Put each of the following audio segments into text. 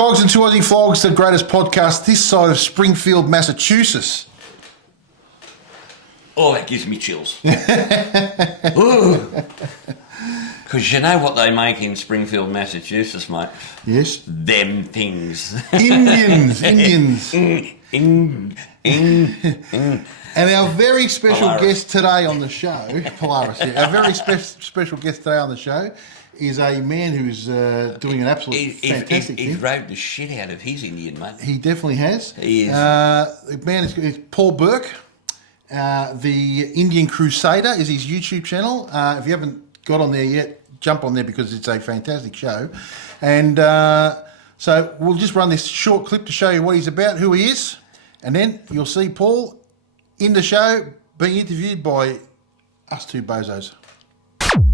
Cogs and two Aussie Flogs, the greatest podcast this side of Springfield, Massachusetts. Oh, that gives me chills. Because you know what they make in Springfield, Massachusetts, mate? Yes. Them things. Indians. And And our very special Polaris. guest today on the show, Polaris, yeah, our very special guest today on the show is a man who's doing an absolute fantastic thing. He's rode the shit out of his Indian, mate. He definitely has. He is. The man is Paul Bourke. The Indian Crusader is his YouTube channel. If you haven't got on there yet, jump on there because it's a fantastic show. And so we'll just run this short clip to show you what he's about, who he is, and then you'll see Paul in the show being interviewed by us two bozos.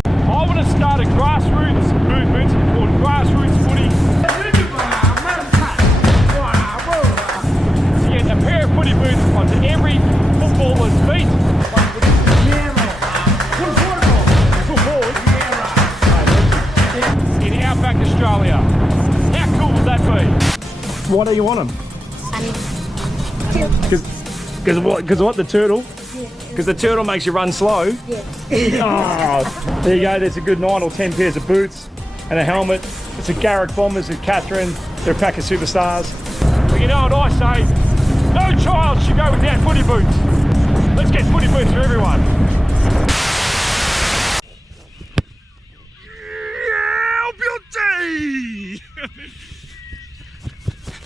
I want to start a grassroots movement called grassroots footy. To get a pair of footy boots onto every footballer's feet. In Outback, Australia. How cool would that be? Why do you want them? Because what? The turtle? Because the turtle makes you run slow? Yeah. Oh, there you go, there's a good 9 or 10 pairs of boots and a helmet. It's a Garrick Bombers with Catherine. They're a pack of superstars. But you know what I say? No child should go without footy boots. Let's get footy boots for everyone. Yeah, beauty!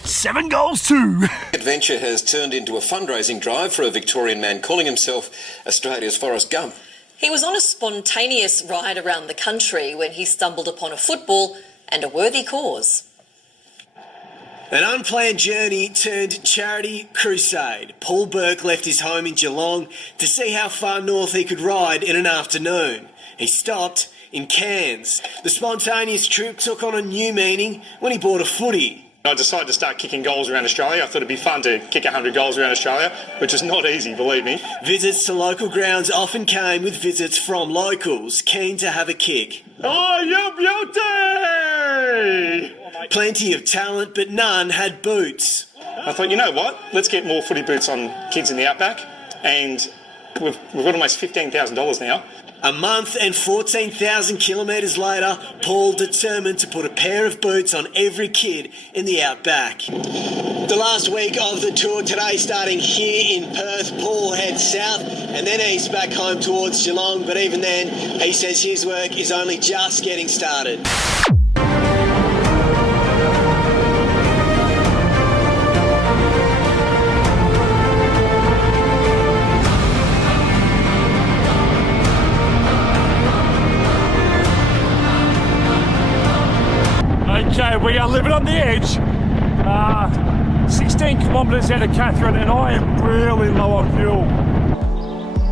7 goals too. Adventure has turned into a fundraising drive for a Victorian man calling himself Australia's Forrest Gump. He was on a spontaneous ride around the country when he stumbled upon a football and a worthy cause. An unplanned journey turned charity crusade. Paul Bourke left his home in Geelong to see how far north he could ride in an afternoon. He stopped in Cairns. The spontaneous trip took on a new meaning when he bought a footy. I decided to start kicking goals around Australia. I thought it'd be fun to kick 100 goals around Australia, which is not easy, believe me. Visits to local grounds often came with visits from locals keen to have a kick. Oh, you beauty! Plenty of talent, but none had boots. I thought, you know what? Let's get more footy boots on kids in the Outback, and we've got almost $15,000 now. A month and 14,000 kilometres later, Paul determined to put a pair of boots on every kid in the Outback. The last week of the tour today starting here in Perth, Paul heads south and then east back home towards Geelong, but even then, he says his work is only just getting started. Okay, we are living on the edge. 16 kilometres out of Catherine, and I am really low on fuel.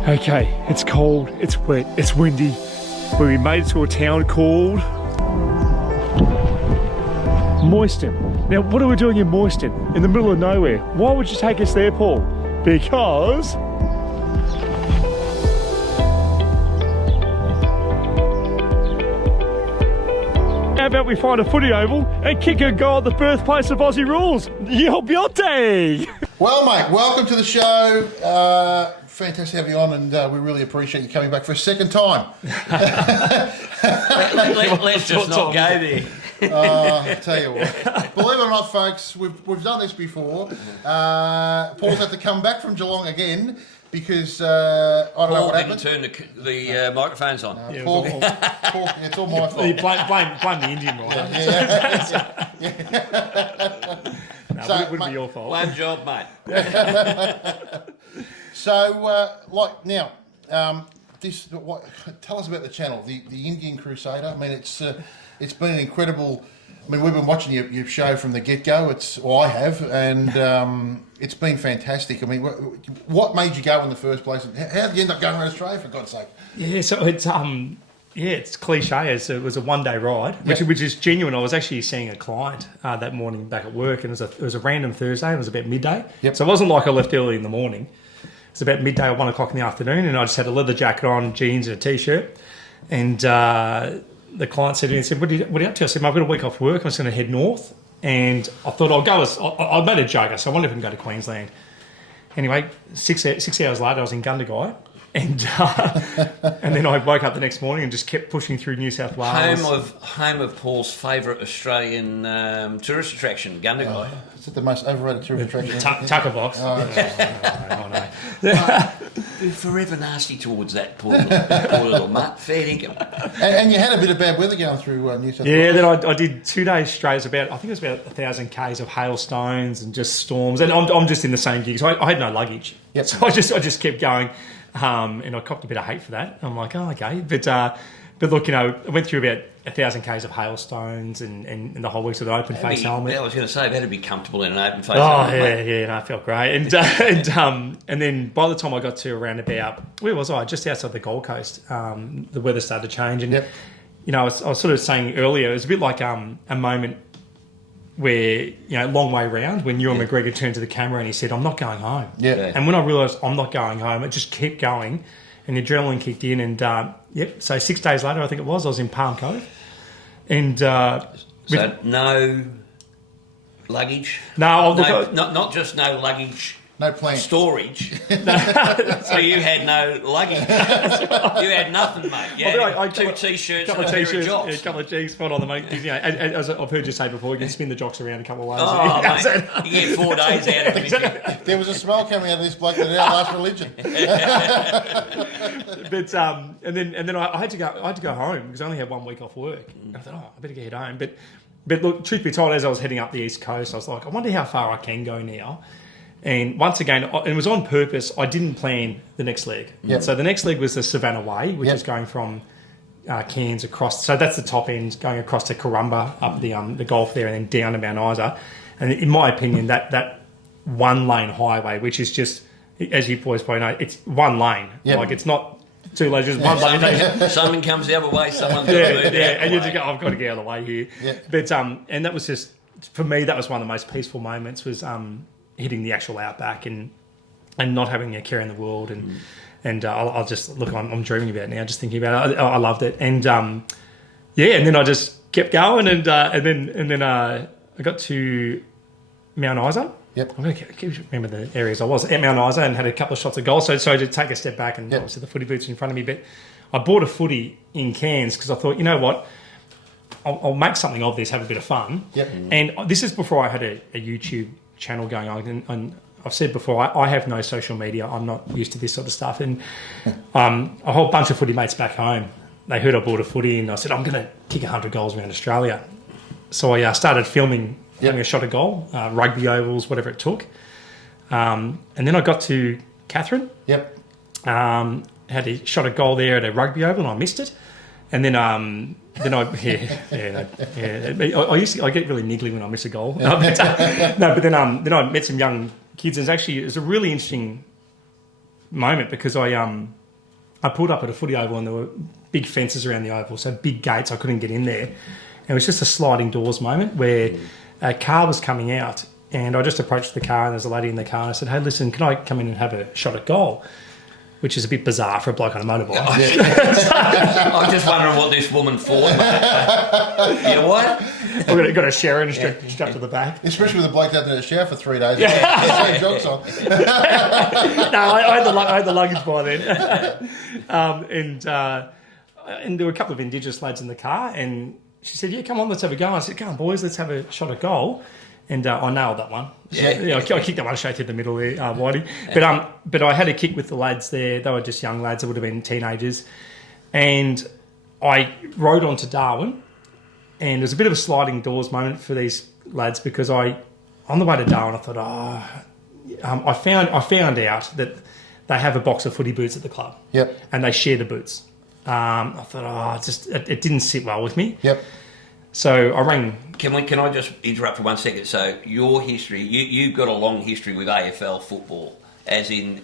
Okay, it's cold, it's wet, it's windy. But we made it to a town called Moyston. Now, what are we doing in Moyston? In the middle of nowhere. Why would you take us there, Paul? Because how about we find a footy oval and kick a goal at the birthplace of Aussie rules? Yo, beauty! Well, mate, welcome to the show. Fantastic to have you on, and we really appreciate you coming back for a second time. Let's just not go there. I tell you what, believe it or not, folks, we've done this before. Paul's had to come back from Geelong again because I don't know Paul what didn't happened. turn the microphones on. Paul, it's all my fault. Blame the Indian rider. No, So, it wouldn't mate, be your fault. One job, mate. So, now, tell us about the channel, the Indian Crusader. I mean, it's been an incredible. I mean, we've been watching your show from the get-go. I have, and it's been fantastic. I mean, what made you go in the first place? How did you end up going around Australia, for God's sake? Yeah, so it's cliche. It was a one-day ride, which is genuine. I was actually seeing a client that morning back at work, and it was a random Thursday. It was about midday. Yep. So it wasn't like I left early in the morning. It was about midday or 1 o'clock in the afternoon, and I just had a leather jacket on, jeans and a T-shirt. And the client said to me, "What are you up to?" I said, "I've got a week off work. I'm just going to head north." And I thought I'll go I made a joke. So I wonder if we can go to Queensland. Anyway, six hours later, I was in Gundagai. And then I woke up the next morning and just kept pushing through New South Wales. Home of Paul's favourite Australian tourist attraction, Gundagai. Is it the most overrated tourist attraction? Tucker box. You're forever nasty towards that poor little mutt. Fair dinkum. And you had a bit of bad weather going through New South Wales. Yeah, then I did 2 days straight. I think it was about 1,000 k's of hailstones and just storms. And I'm just in the same gig. So I had no luggage. Yep. So I just kept going. And I copped a bit of hate for that. I'm like, oh, okay. But look, I went through about 1,000 k's of hailstones and the whole week with an open face helmet. I was going to say, that would be comfortable in an open face helmet. Mate. No, I felt great. And then by the time I got to around about, where was I? Just outside the Gold Coast, the weather started to change. And, I was sort of saying earlier, it was a bit like a moment where, long way round, when Ewan McGregor turned to the camera and he said, I'm not going home. Yeah. And when I realised I'm not going home, it just kept going and the adrenaline kicked in. And, so 6 days later, I think it was, I was in Palm Cove. And so no luggage? No, not just no luggage. No plan. Storage. So you had no luggage. You had nothing, mate. You had two T-shirts and a pair of jocks. A couple of G's, spot on the mate. As I've heard you say before, you can spin the jocks around a couple of ways. Oh, mate, you get 4 days out of it. There was a smell coming out of this bloke that our last religion. But and then I had to go home because I only had 1 week off work. And I thought, I better get home. But look, truth be told, as I was heading up the East Coast, I was like, I wonder how far I can go now. And once again, it was on purpose. I didn't plan the next leg. Yep. So the next leg was the Savannah Way, which is going from Cairns across. So that's the top end, going across to Corumba, up the Gulf there, and then down to Mount Isa. And in my opinion, that 1 lane highway, which is just, as you boys probably know, it's 1 lane. Yep. Like it's not 2 lanes, just 1 lane. Someone comes the other way, someone's got to move and you just go, I've got to get out of the way here. Yeah. But and that was just, for me, that was one of the most peaceful moments was hitting the actual outback and not having a care in the world and I'll just look. I'm dreaming about it now, just thinking about it. I loved it, and and then I just kept going, and then I got to Mount Isa. Yep. I'm going to remember the areas I was at Mount Isa and had a couple of shots of goal. So to take a step back and obviously the footy boots in front of me, but I bought a footy in Cairns because I thought, you know what, I'll make something of this, have a bit of fun. Yep. And this is before I had a YouTube channel going on, and I've said before, I have no social media. I'm not used to this sort of stuff. And a whole bunch of footy mates back home, they heard I bought a footy, and I said, I'm going to kick 100 goals around Australia. So I started filming, having a shot at goal, rugby ovals, whatever it took. And then I got to Catherine. Yep. Had a shot at goal there at a rugby oval, and I missed it. And then I get really niggly when I miss a goal. But then I met some young kids. It was a really interesting moment because I pulled up at a footy oval and there were big fences around the oval, so big gates. I couldn't get in there. And it was just a sliding doors moment where a car was coming out, and I just approached the car and there's a lady in the car and I said, "Hey, listen, can I come in and have a shot at goal?" Which is a bit bizarre for a bloke on a motorbike. I'm just wondering what this woman thought. You know what? I've got a Sharon strapped to the back. Especially with a bloke that had a shower for 3 days. Yeah. Jokes on. No, I had the luggage by then. And there were a couple of Indigenous lads in the car, and she said, "Yeah, come on, let's have a go." I said, "Come on, boys, let's have a shot at goal." And I nailed that one. I kicked that one straight through the middle there, Whitey. But I had a kick with the lads there. They were just young lads. They would have been teenagers. And I rode on to Darwin. And it was a bit of a sliding doors moment for these lads because on the way to Darwin, I thought, I found out that they have a box of footy boots at the club. Yep. And they share the boots. I thought, it didn't sit well with me. Yep. So I rang. Can I just interrupt for 1 second? So your history, you've got a long history with AFL football, as in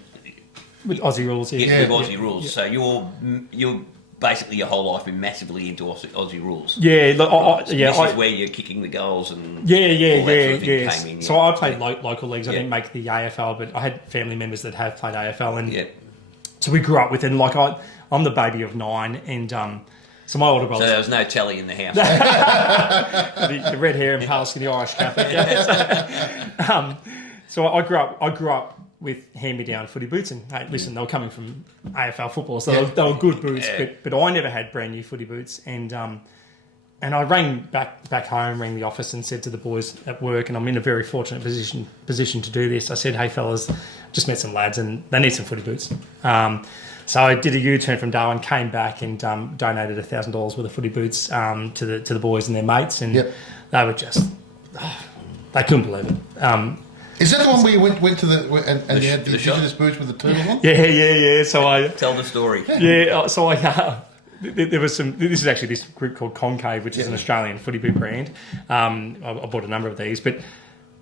with Aussie rules. With Aussie rules. So you're basically your whole life been massively into Aussie rules. Yeah, This is where you're kicking the goals and all yeah. came in. So I played local leagues. I didn't make the AFL, but I had family members that have played AFL, and so we grew up with it. And I'm the baby of 9, and So my older So brother. there was no telly in the house. the red hair and pale skin, the Irish Catholic. So I grew up with hand-me-down footy boots, and hey, listen, they were coming from AFL football, so they were good boots. Yeah. But I never had brand new footy boots, and I rang back home, rang the office, and said to the boys at work, and I'm in a very fortunate position to do this. I said, "Hey fellas, just met some lads, and they need some footy boots." So I did a U-turn from Darwin, came back, and donated $1,000 worth of footy boots to the boys and their mates, and they were just they couldn't believe it. Is that the one where you went to and you had the indigenous boots with the turtle on? Yeah. So I Tell the story. Yeah, so there was some. This is actually this group called Concave, which is an Australian footy boot brand. I bought a number of these, but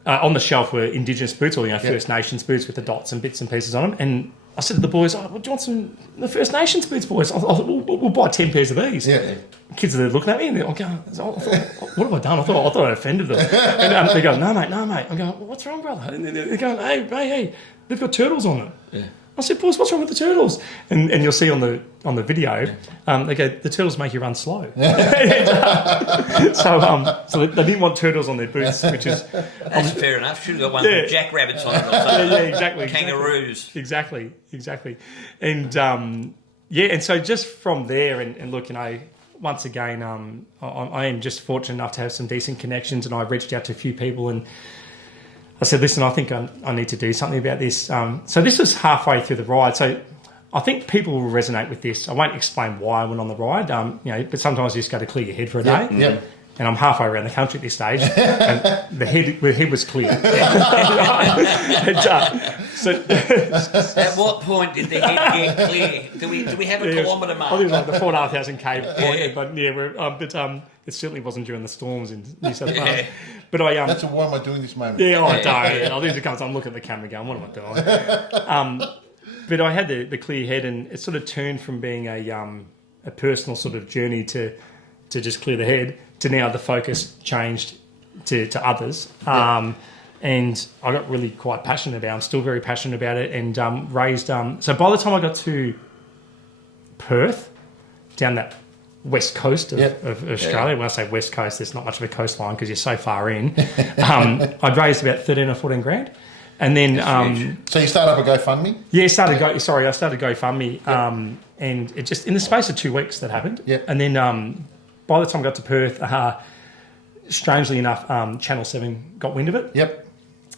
on the shelf were Indigenous boots, or First Nations boots with the dots and bits and pieces on them. And I said to the boys, "Oh, do you want some the First Nations boots, boys? We'll buy 10 pairs of these." Yeah. Kids are looking at me and they're going, "What have I done? I thought I offended them." And they go, "No, mate." I'm going, "What's wrong, brother?" And they're going, "Hey, they've got turtles on them." Yeah. I said, "Boys, what's wrong with the turtles?" And you'll see on the video, they go, "The turtles make you run slow." So they didn't want turtles on their boots, which is that's fair enough. Should have got one with jackrabbits on it or something. Yeah, exactly. Kangaroos. Exactly. And and so just from there, and look, once again, I am just fortunate enough to have some decent connections, and I reached out to a few people and I said, "Listen, I think I need to do something about this." So this was halfway through the ride. So I think people will resonate with this. I won't explain why I went on the ride, but sometimes you just got to clear your head for a day. Yeah. And I'm halfway around the country at this stage, and the head was clear. At what point did the head get clear? Do we have a kilometre mark? I think it was like the 4,500 K point, but it certainly wasn't during the storms in New South Wales. Yeah. But that's a why am I doing this moment? Yeah, I don't. I think it comes. I'm looking at the camera going, "What am I doing?" But I had the clear head, and it sort of turned from being a personal sort of journey to just clear the head to now the focus changed to others. And I got really quite passionate about it. I'm still very passionate about it, and raised. So by the time I got to Perth, down that west coast of Australia, when I say west coast, there's not much of a coastline because you're so far in. I'd raised about 13 or 14 grand. And then, so you started up a GoFundMe? Yeah, I started GoFundMe, and it just in the space of 2 weeks that happened. Yep. And then by the time I got to Perth, strangely enough, Channel 7 got wind of it. Yep.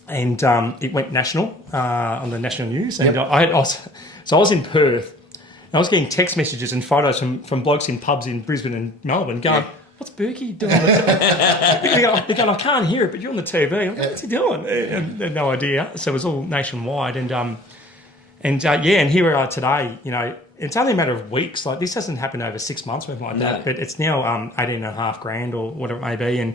And it went national on the national news. And I was in Perth, and I was getting text messages and photos from blokes in pubs in Brisbane and Melbourne going, "What's Burke doing on the TV?" They're going, "I can't hear it, but you're on the TV." I'm like, "What's he doing?" And they had no idea. So it was all nationwide. And here we are today. It's only a matter of weeks. Like, this hasn't happened over 6 months or anything like that. But it's now 18.5 grand or whatever it may be. And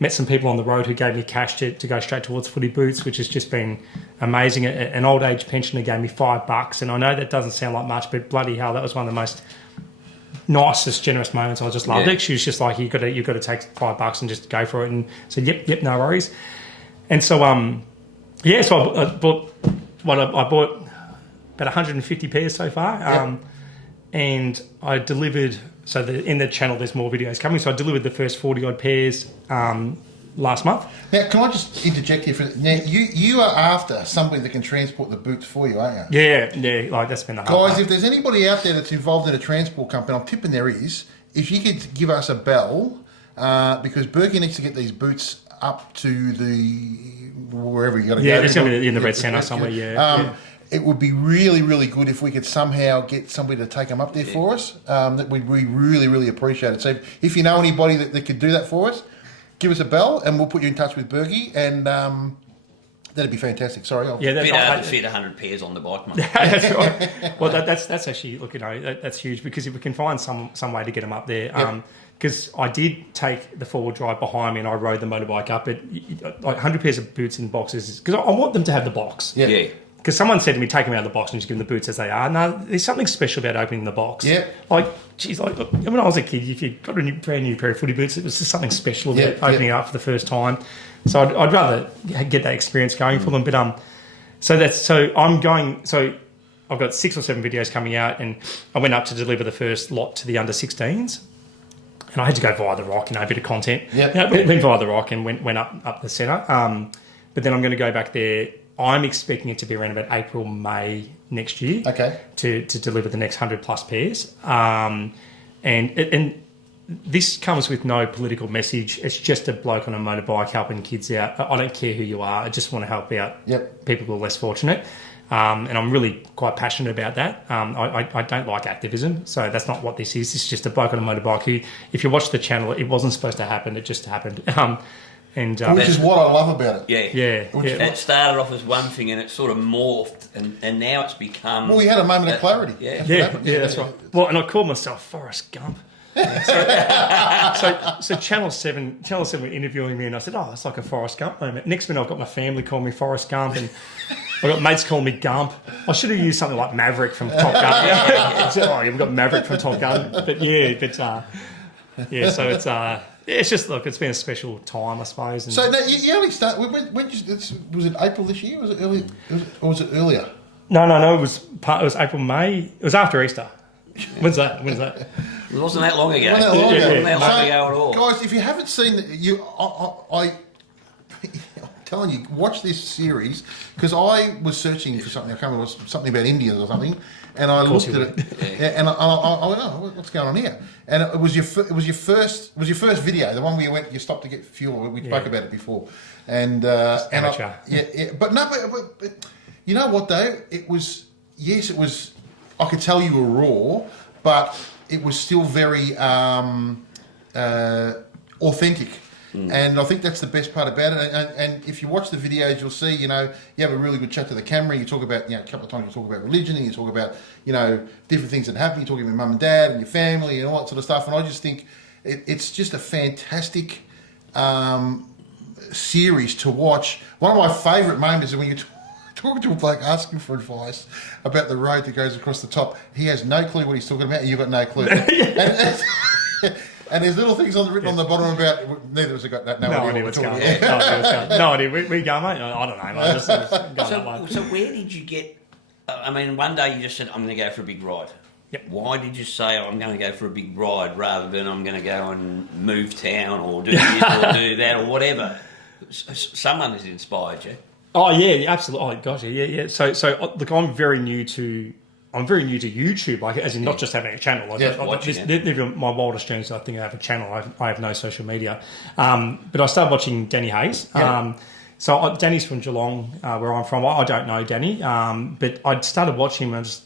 met some people on the road who gave me cash to go straight towards footy boots, which has just been amazing. An old age pensioner gave me $5. And I know that doesn't sound like much, but bloody hell, that was one of the most nicest, generous moments. I just loved it. She was just like, you've got to take $5 and just go for it. And said, yep, no worries. And so, so I bought about 150 pairs so far. And I delivered, so in the channel there's more videos coming, so I delivered the first 40 odd pairs last month. Now, can I just interject here? Now, you are after somebody that can transport the boots for you, aren't you? Yeah, like that's been the hard Guys, part. if there's anybody out there that's involved in a transport company, I'm tipping there is, if you could give us a bell, because Burke needs to get these boots up to wherever you got to go. Yeah, it's going to be in the Red Centre somewhere, It would be really, really good if we could somehow get somebody to take them up there for us. That we'd really, really appreciate it. So if you know anybody that could do that for us, give us a bell and we'll put you in touch with Burke, and that'd be fantastic. Sorry. I'd fit 100 pairs on the bike, mate. That's right. Well, that's actually, look, that's huge, because if we can find some way to get them up there. Because I did take the four-wheel drive behind me and I rode the motorbike up. But like 100 pairs of boots in boxes, because I want them to have the box. Yeah. Because someone said to me, take them out of the box and just give them the boots as they are. No, there's something special about opening the box. Yeah. Like, geez, like when I was a kid, if you got a brand new pair of footy boots, it was just something special about opening it up for the first time. So I'd rather get that experience going for them. But I've got 6 or 7 videos coming out, and I went up to deliver the first lot to the under 16s. and I had to go via the rock, a bit of content. Yep. Went via the rock and went up the centre. But then I'm going to go back there. I'm expecting it to be around about April, May next year. Okay. To deliver the next 100+ pairs. And this comes with no political message. It's just a bloke on a motorbike helping kids out. I don't care who you are. I just want to help out people who are less fortunate. And I'm really quite passionate about that. I don't like activism, so that's not what this is. This is just a bloke on a motorbike who, if you watch the channel, it wasn't supposed to happen. It just happened. Which is what I love about it. Yeah. It started off as one thing and it sort of morphed, and now it's become... Well, we had a moment of clarity. That's right. Well, and I called myself Forrest Gump. So Channel 7 were interviewing me, and I said, it's like a Forrest Gump moment. Next minute, I've got my family calling me Forrest Gump, and I've got mates calling me Gump. I should have used something like Maverick from Top Gun. You've got Maverick from Top Gun. So it's just, look, it's been a special time, I suppose. And so now, you only start, was it April this year? Was it early, or was it earlier? No, it was April, May. It was after Easter. When's that? It wasn't that long ago. Wasn't that long ago at all. Guys, if you haven't seen I'm telling you, watch this series, because I was searching for something. I can't remember, something about Indians or something, and I looked at it, and I went, what's going on here? And it was your first video, the one where you stopped to get fuel. We spoke about it before, and but you know what though? It was. I could tell you were raw, but it was still very authentic. And I think that's the best part about it. And if you watch the videos, you'll see, you have a really good chat to the camera. You talk about, a couple of times you talk about religion, and you talk about, different things that happen. You talk about mum and dad and your family and all that sort of stuff. And I just think it's just a fantastic series to watch. One of my favourite moments is when you're talking to a bloke asking for advice about the road that goes across the top. He has no clue what he's talking about, and you've got no clue. And there's little things written on the bottom about neither of us have got no idea what's going on. No idea. We go, mate. I don't know. Mate. Just so where did you get? I mean, one day you just said, "I'm going to go for a big ride." Yep. Why did you say, "I'm going to go for a big ride" rather than "I'm going to go and move town or do this or do that or whatever"? Someone has inspired you. Oh yeah, absolutely. Oh gosh, yeah. So look, I'm very new to YouTube, like as in not just having a channel. Like my wildest dreams, I think I have a channel. I have no social media, but I started watching Danny Hayes. Yeah. Danny's from Geelong, where I'm from. I don't know Danny, but I started watching him and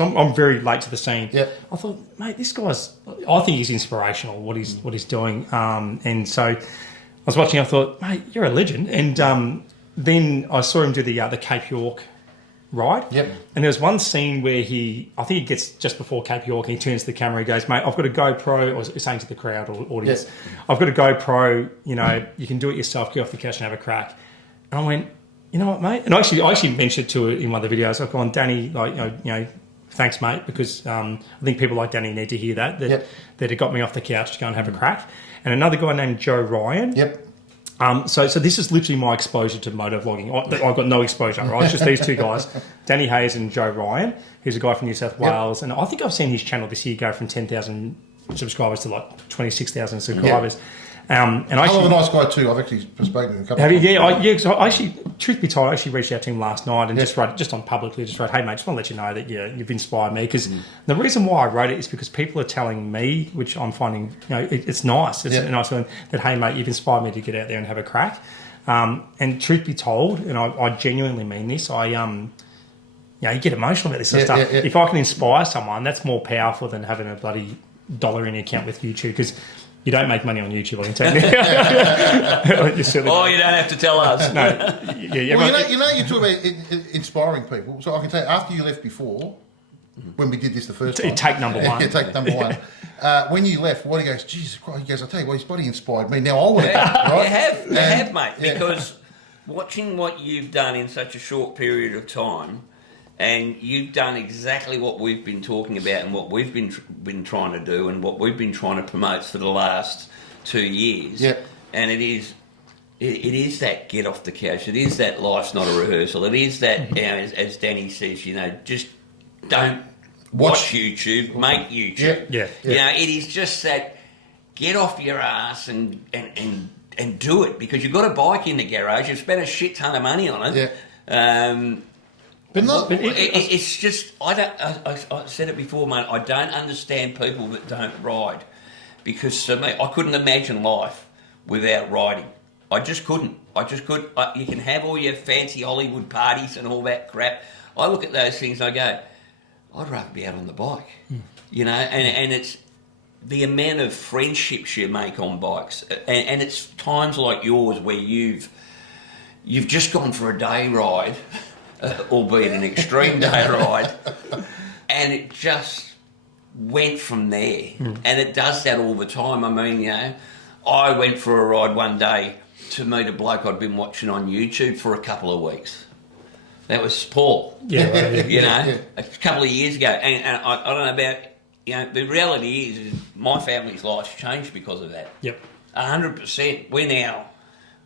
I'm very late to the scene. Yeah. I thought, mate, this guy's. I think he's inspirational. What he's doing, and so I was watching. I thought, mate, you're a legend, and then I saw him do the Cape York ride. Yep. And there's one scene where I think he gets just before Cape York, and he turns to the camera and he goes, mate, I've got a GoPro, or saying to the crowd or audience, I've got a GoPro, you can do it yourself, get off the couch and have a crack. And I went, you know what, mate? And I actually mentioned to it in one of the videos, I've gone, Danny, thanks, mate, because I think people like Danny need to hear that it got me off the couch to go and have a crack. And another guy named Joe Ryan. Yep. So this is literally my exposure to motor vlogging. I've got no exposure, right? It's just these two guys, Danny Hayes and Joe Ryan, who's a guy from New South Wales. And I think I've seen his channel this year go from 10,000 subscribers to like 26,000 subscribers. And I actually, a nice guy too. I've actually spoken to him a couple of times. Yeah, so I actually, truth be told, I actually reached out to him last night and just wrote, just on publicly, hey mate, just want to let you know that you've inspired me, because the reason why I wrote it is because people are telling me, which I'm finding, it's nice. It's a nice feeling that, hey mate, you've inspired me to get out there and have a crack. And truth be told, and I genuinely mean this, you get emotional about this sort of stuff. Yeah. If I can inspire someone, that's more powerful than having a bloody $1 in your account with YouTube, because you don't make money on YouTube, I can tell you. You don't have to tell us. No. Well, you talk about inspiring people. So I can tell you, after you left before, when we did this the first time. Take number one. Yeah, take number one. When you left, Waddy goes, Jesus Christ, he goes, I'll tell you what, his body inspired me. Now I want to go, right? They have, mate, because watching what you've done in such a short period of time, and you've done exactly what we've been talking about and what we've been trying to do and what we've been trying to promote for the last 2 years. Yep. And it is that get off the couch. It is that life's not a rehearsal. It is that, as Danny says, just don't watch YouTube, make YouTube. Yeah. It is just that get off your ass and do it, because you've got a bike in the garage. You've spent a shit ton of money on it. Yeah. It's just I said it before, mate. I don't understand people that don't ride, because to me, I couldn't imagine life without riding. I just couldn't. You can have all your fancy Hollywood parties and all that crap. I look at those things and I go, I'd rather be out on the bike, you know. And it's the amount of friendships you make on bikes, and it's times like yours where you've just gone for a day ride. Albeit an extreme day ride, and it just went from there. And it does that all the time. I mean, you know, I went for a ride one day to meet a bloke I'd been watching on YouTube for a couple of weeks. That was Paul. A couple of years ago. And I don't know about, you know, the reality is my family's life's changed because of that. 100%. We're now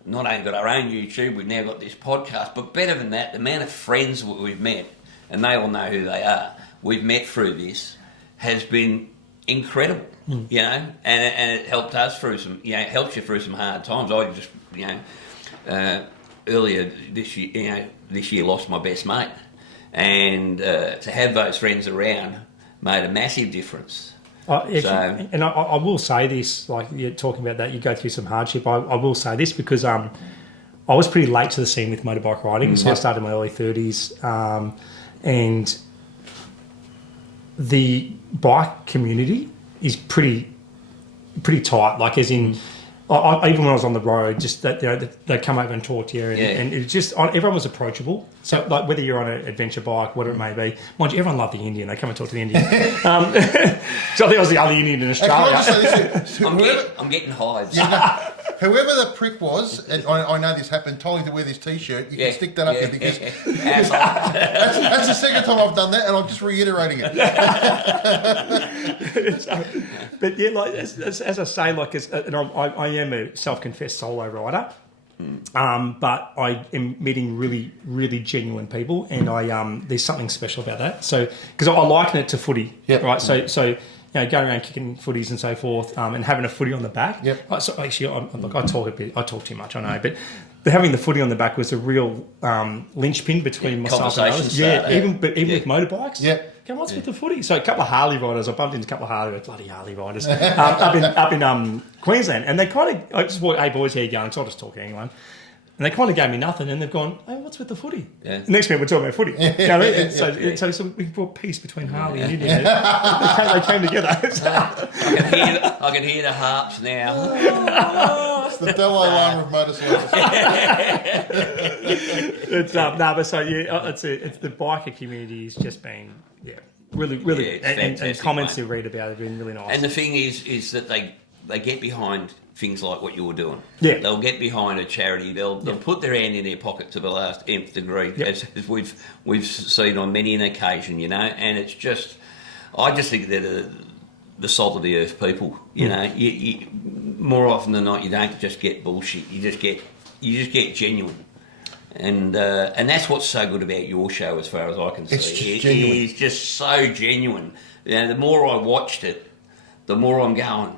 not only got our own YouTube, we've now got this podcast, but better than that, the amount of friends that we've met, and they all know who they are, we've met through this, has been incredible, you know, and it helped us through some, you know, it helps you through some hard times. I just, you know, earlier this year lost my best mate, and to have those friends around made a massive difference. I will say this, like you're talking about that, you go through some hardship. I will say this because I was pretty late to the scene with motorbike riding, so I started in my early 30s, and the bike community is pretty tight. Like as in, even when I was on the road, just that, you know, they'd come over and talk to you, and it just everyone was approachable. So like whether you're on an adventure bike, whatever it may be, mind you, everyone loved the Indian. They come and talk to the Indian. So I think I was the only Indian in Australia. I'm getting hives. Yeah, whoever the prick was, and I know this happened, told him to wear this T-shirt. You can stick that up there because that's the second time I've done that, and I'm just reiterating it. But yeah, like as I say, like I am a self-confessed solo rider. But I am meeting really, really genuine people, and there's something special about that. So, because I liken it to footy, right? So you know, going around kicking footies and so forth, and having a footy on the back. So actually, I talk too much, I know, but having the footy on the back was a real linchpin between myself and others. Even with motorbikes. Come on, with the footy. So a couple of Harley riders, I bumped into a couple of bloody Harley riders up in Queensland, and they kind of, I just walked, hey boys, how you going? So I'll just talk to anyone. And they kind of gave me nothing, and they've gone, hey, what's with the footy? Next minute we're talking about footy. You know what I mean? So we brought peace between Harley and Indian. They came together. I can hear the harps now. It's the Dalai Lama of motorcycles. It's the biker community has just been really and comments you read about have been really nice. And the thing is that they get behind things like what you're doing. They'll get behind a charity. They'll put their hand in their pocket to the last nth degree, as we've seen on many an occasion, you know. And it's just, I just think they're the salt of the earth people. You know, you more often than not, you don't just get bullshit. You just get genuine. And that's what's so good about your show, as far as I can see. It is just so genuine. You know, the more I watched it, the more I'm going,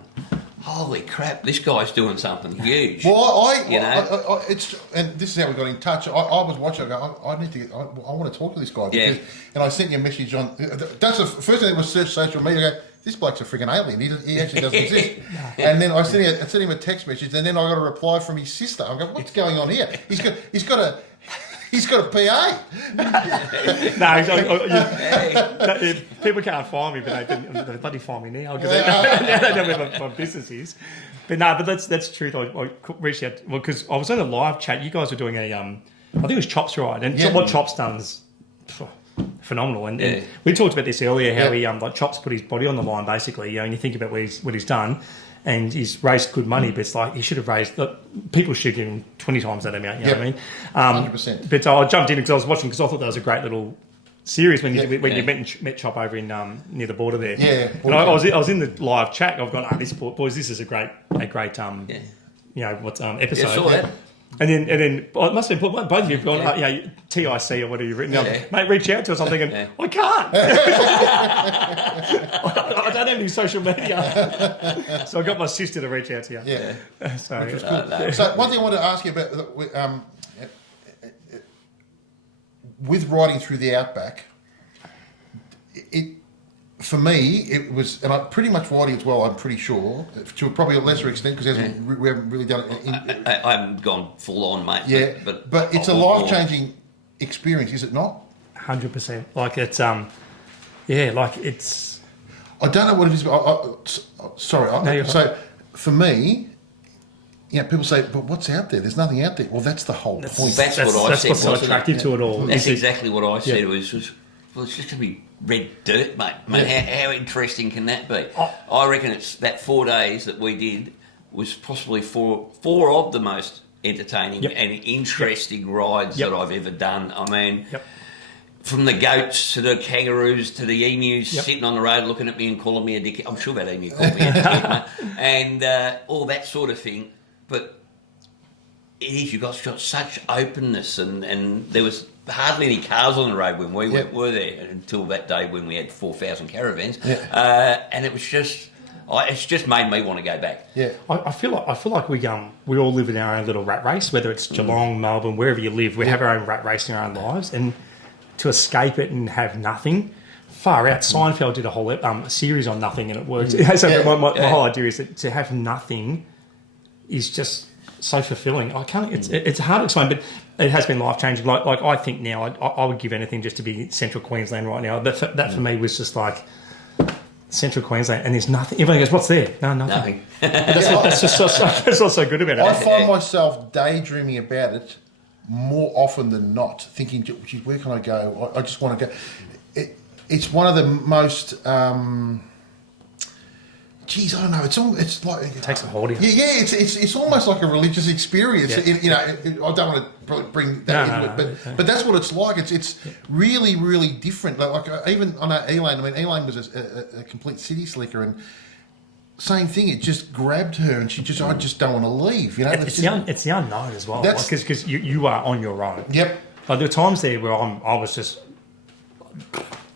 holy crap, this guy's doing something huge. Well, and this is how we got in touch. I was watching. I want to talk to this guy. Because, and I sent you a message on. That's the first thing that was search social media. I go, this bloke's a freaking alien. He actually doesn't exist. And then I sent him a text message, and then I got a reply from his sister. I go, what's going on here? He's got a PA. People can't find me, but they bloody find me now because they know where my business is. But that's the truth. I reached out because I was on a live chat. You guys were doing I think it was Chop's ride, and what Chop's done is phenomenal. And we talked about this earlier, how he Chop's put his body on the line basically. You know, and you think about what he's done. And he's raised good money, but it's like he should have raised. People should give him 20 times that amount. You know what I mean? 100%. But I jumped in because I was watching because I thought that was a great little series when you met Chop over in near the border there. And I was in the live chat. I've gone, this is a great episode. Yeah, saw that. And then it must have been both of you have gone, TIC or whatever you've written down. Mate, reach out to us. I'm thinking, I can't. I don't have any social media. So I got my sister to reach out to you. Yeah. So, Which was cool. So one thing I wanted to ask you about, with riding through the outback, for me, it was, and I'm pretty much riding as well, I'm pretty sure, to probably a lesser extent, because we haven't really done it. I haven't gone full on, mate. Yeah, but it's a life-changing experience, is it not? 100%. Like it's, it's... I don't know what it is, but so for me, people say, but what's out there? There's nothing out there. Well, that's the whole point. That's what I said. What's so attractive to it all. That's exactly what I said. It was just, well, it's just going to be red dirt, mate. How interesting can that be? I reckon it's that 4 days that we did was possibly four of the most entertaining and interesting rides that I've ever done. I mean, from the goats to the kangaroos to the emus sitting on the road looking at me and calling me a dick. I'm sure that emu called me a dick, mate. And all that sort of thing. But it is, you've got such openness, and there was hardly any cars on the road when we were there until that day when we had 4,000 caravans, and it was just, it's just made me want to go back. Yeah, I feel like we all live in our own little rat race, whether it's Geelong, Melbourne, wherever you live, we have our own rat race in our own lives, and to escape it and have nothing. Far out. Seinfeld did a whole series on nothing, and it worked. So my whole idea is that to have nothing is just so fulfilling. I can't. It's hard to explain, but it has been life changing. Like I think now, I would give anything just to be Central Queensland right now. That for me was just like Central Queensland, and there's nothing. Everyone goes, "What's there?" No, nothing. That's what's so good about it. I find myself daydreaming about it more often than not, thinking, "Geez, where can I go? I just want to go." It's one of the most. I don't know. It's like it takes a hold of you. Yeah. It's almost like a religious experience. I don't want to bring that into it, but that's what it's like. It's really, really different. Like even on Elaine. I mean, Elaine was a complete city slicker, and same thing. It just grabbed her, and I just don't want to leave. It's the unknown as well. Because you are on your own. Yep. Like there were times there where I was just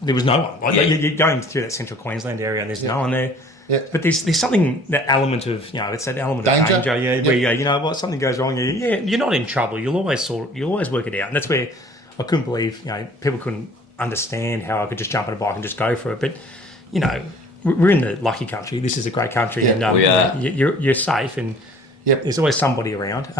there was no one. Like you're going through that Central Queensland area, and there's no one there. Yeah. But there's something, that element of, it's that element of danger, where you go, you know what, something goes wrong, you're not in trouble, you'll always work it out. And that's where I couldn't believe, people couldn't understand how I could just jump on a bike and just go for it. But, we're in the lucky country. This is a great country, and we are. You're safe, and there's always somebody around.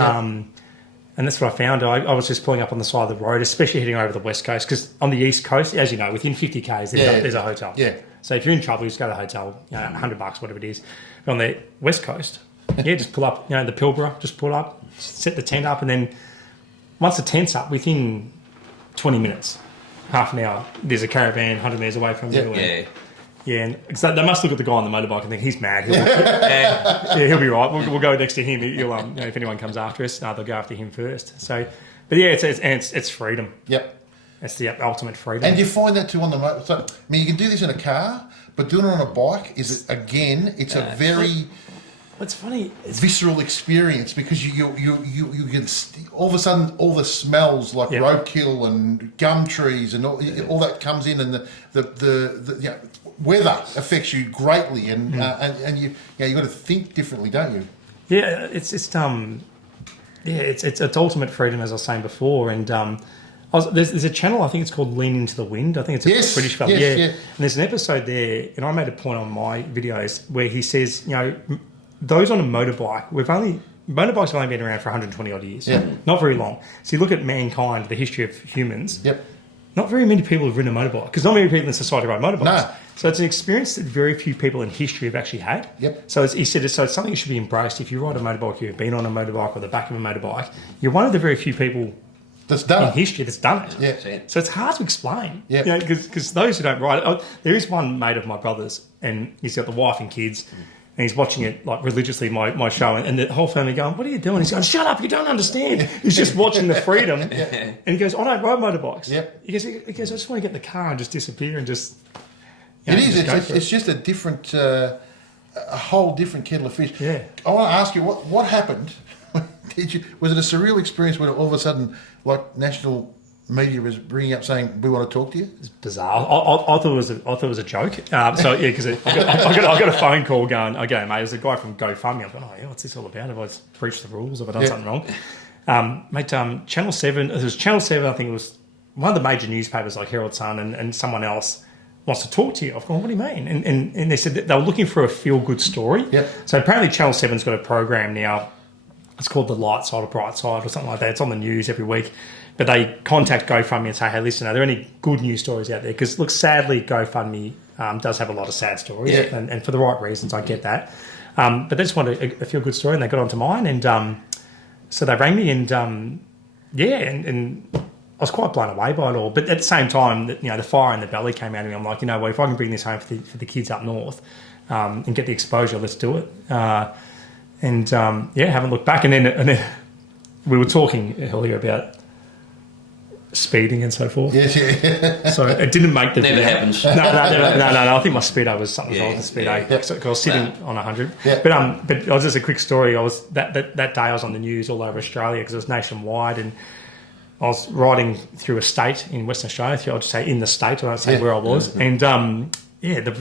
And that's what I found. I was just pulling up on the side of the road, especially heading over the West Coast, because on the East Coast, as you know, within 50 k's, there's a hotel. Yeah. So if you're in trouble, you just go to a hotel, $100, whatever it is. But on the West Coast, just pull up, the Pilbara, just pull up, set the tent up, and then once the tent's up, within 20 minutes, half an hour, there's a caravan 100 metres away from you. And so they must look at the guy on the motorbike and think he's mad. He'll be right. We'll go next to him. He'll, if anyone comes after us, they'll go after him first. So, but it's freedom. Yep. It's the ultimate freedom. And you find that too on the motor. So, you can do this in a car, but doing it on a bike it's a very. What's funny? It's visceral experience, because you get all of a sudden all the smells like roadkill and gum trees and all that comes in, and the weather affects you greatly, and you got to think differently, don't you? Yeah, it's ultimate freedom, as I was saying before, and there's a channel, I think it's called Lean Into the Wind. I think it's a British fella. And there's an episode there, and I made a point on my videos where he says, those on a motorbike, motorbikes have only been around for 120 odd years. Not very long. So you look at mankind, the history of humans. Not very many people have ridden a motorbike, because not many people in society ride motorbikes. No. So it's an experience that very few people in history have actually had. So he said it's something that should be embraced. If you ride a motorbike, you've been on a motorbike or the back of a motorbike, you're one of the very few people that's done in history that's done it. So it's hard to explain. Because those who don't ride it, there is one mate of my brother's, and he's got the wife and kids, and he's watching it like religiously, my show, and the whole family going, "What are you doing?" He's going, "Shut up, you don't understand." He's just watching the freedom, and he goes, "I don't ride motorbikes." He goes, "I just want to get in the car and just disappear and just." It's just a different, a whole different kettle of fish. I want to ask you what happened Was it a surreal experience when all of a sudden, like, national media was bringing up saying, we want to talk to you? It's bizarre. I thought it was a joke. So yeah, because I got a phone call going, okay, mate, there's a guy from GoFundMe. I thought, oh yeah, what's this all about? Have I breached the rules? Have I done something wrong? Mate, Channel 7, it was Channel 7, I think it was one of the major newspapers like Herald Sun and someone else wants to talk to you. I've gone, what do you mean? And they said that they were looking for a feel-good story. Yep. So apparently Channel 7's got a program now. It's called The Light Side or Bright Side or something like that. It's on the news every week. But they contact GoFundMe and say, hey, listen, are there any good news stories out there? Because, look, sadly, GoFundMe does have a lot of sad stories. Yeah. And for the right reasons, I get that. But they just wanted a feel-good story, and they got onto mine. And so they rang me, and and I was quite blown away by it all. But at the same time, the fire in the belly came out of me. I'm like, if I can bring this home for the kids up north and get the exposure, let's do it. Haven't looked back. And then we were talking earlier about speeding and so forth. Yes, yeah. So it didn't make the Never video. happens. No. I think my speedo was something wrong with the speedo. Yeah. Because I was sitting on 100. Yeah. But I was just a quick story. I was that day I was on the news all over Australia because it was nationwide, and I was riding through a state in Western Australia. I'll just say in the state. I won't say where I was. And the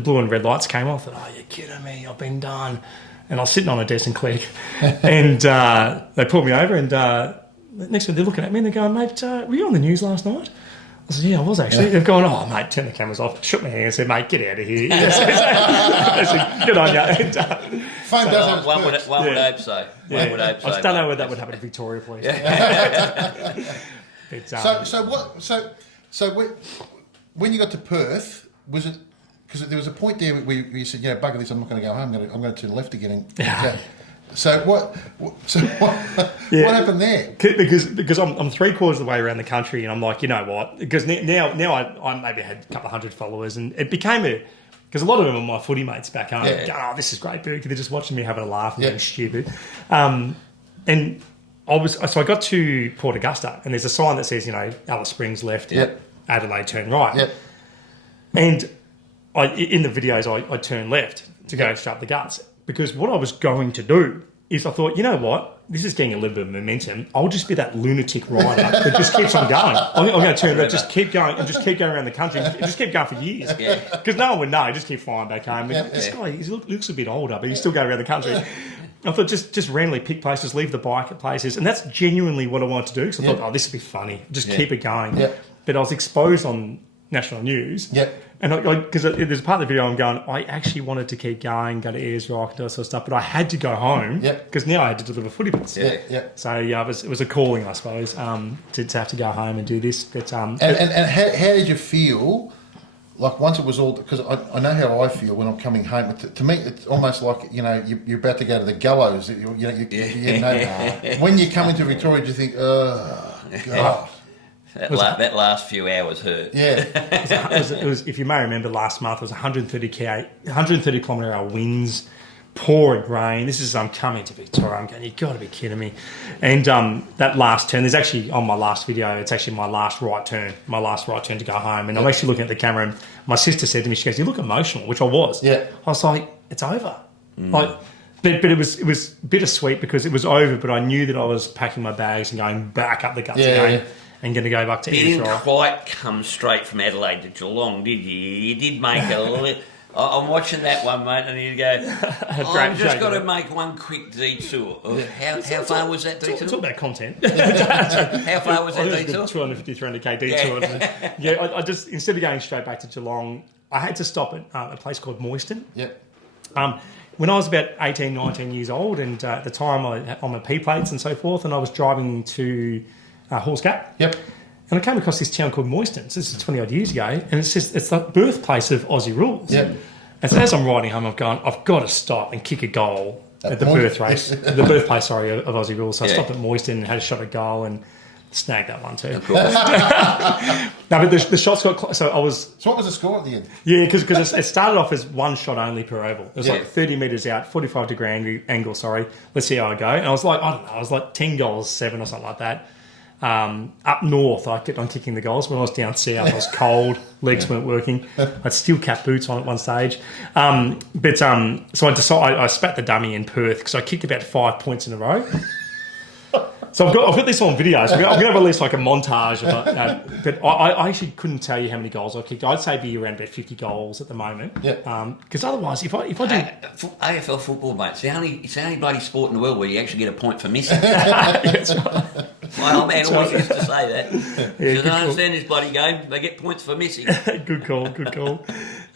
blue and red lights came off. And you're kidding me? I've been done. And I was sitting on a desk in Clegg, and they pulled me over, and next minute they're looking at me and they're going, mate, were you on the news last night? I said, yeah, I was actually. They're going, oh, mate, turn the cameras off. Shook my hand and said, mate, get out of here. I said, good on you. Fame does have its One would perks. hope so. One would hope so. I just don't know whether that would happen to Victoria Police. So when you got to Perth, was it because there was a point there where you said, bugger this, I'm not going to go home. I'm going to turn left again. So what happened there? Because I'm 3/4 of the way around the country, and I'm like, you know what? Because now I maybe had a couple of hundred followers, and it became because a lot of them are my footy mates back home. Yeah. Oh, this is great, Burke. They're just watching me having a laugh and being stupid. And I got to Port Augusta, and there's a sign that says, Alice Springs left, Adelaide turn right. Yep. And in the videos, I turned left to go straight up the guts. Because what I was going to do is I thought, you know what? This is getting a little bit of momentum. I'll just be that lunatic rider that just keeps on going. I'm going to turn around, just keep going, and just keep going around the country. Just keep going for years. Because no one would know. Just keep flying back home. This guy, he looks a bit older, but he's still going around the country. I thought just randomly pick places, leave the bike at places. And that's genuinely what I wanted to do. Because I thought, this would be funny. Just keep it going. But I was exposed on national news. And because there's a part of the video I'm going, I actually wanted to keep going, go to Ayers Rock, and all that sort of stuff, but I had to go home because now I had to deliver footy bits. So it was a calling, I suppose, to have to go home and do this. But and how did you feel? Like once it was all, because I know how I feel when I'm coming home. To me, it's almost like you're about to go to the gallows. When you come into Victoria, do you think, oh God. That last few hours hurt. It was, if you may remember, last month it was 130 kilometre-hour winds, pouring rain. This is I'm coming to Victoria. I'm going, you've got to be kidding me. And that last turn, there's actually on my last video, it's actually my last right turn to go home. And I'm actually looking at the camera, and my sister said to me, she goes, "You look emotional," which I was. I was like, it's over. But it was bittersweet because it was over, but I knew that I was packing my bags and going back up the guts again. And going to go back to You Ayers didn't Rock. quite come straight from Adelaide to Geelong, did you? You did make a little... I'm watching that one, mate, and you go, I've just got to make one quick detour. How far was that detour? It's all about content. How far was that detour? 250, 300k detour. I just, instead of going straight back to Geelong, I had to stop at a place called Moyston. When I was about 18, 19 years old, and at the time on my P-plates and so forth, and I was driving to Halls Gap. And I came across this town called Moyston. So this is 20 odd years ago, and it's the birthplace of Aussie rules. And so as I'm riding home, I've got to stop and kick a goal at the birthplace of Aussie rules. So I stopped at Moyston and had a shot at goal and snagged that one too. No, but the shots got so I was. So what was the score at the end? Yeah, because it started off as one shot only per oval. It was like 30 metres out, 45 degree angle. Sorry, let's see how I go. And I was like, I don't know, I was like 10 goals, 7 or something like that. Up north, I kept on kicking the goals. When I was down south, I was cold, legs weren't working. I had steel cap boots on at one stage. So I decided I spat the dummy in Perth because I kicked about 5 points in a row. So I've got this on video. So I'm going to release like a montage of it. But I actually couldn't tell you how many goals I've kicked. I'd say be around about 50 goals at the moment. Yeah. Because otherwise, if I do AFL football, mate, it's the only bloody sport in the world where you actually get a point for missing. That's right. My old man always used to say that. Yeah, He said, I understand this bloody game. They get points for missing. Good call.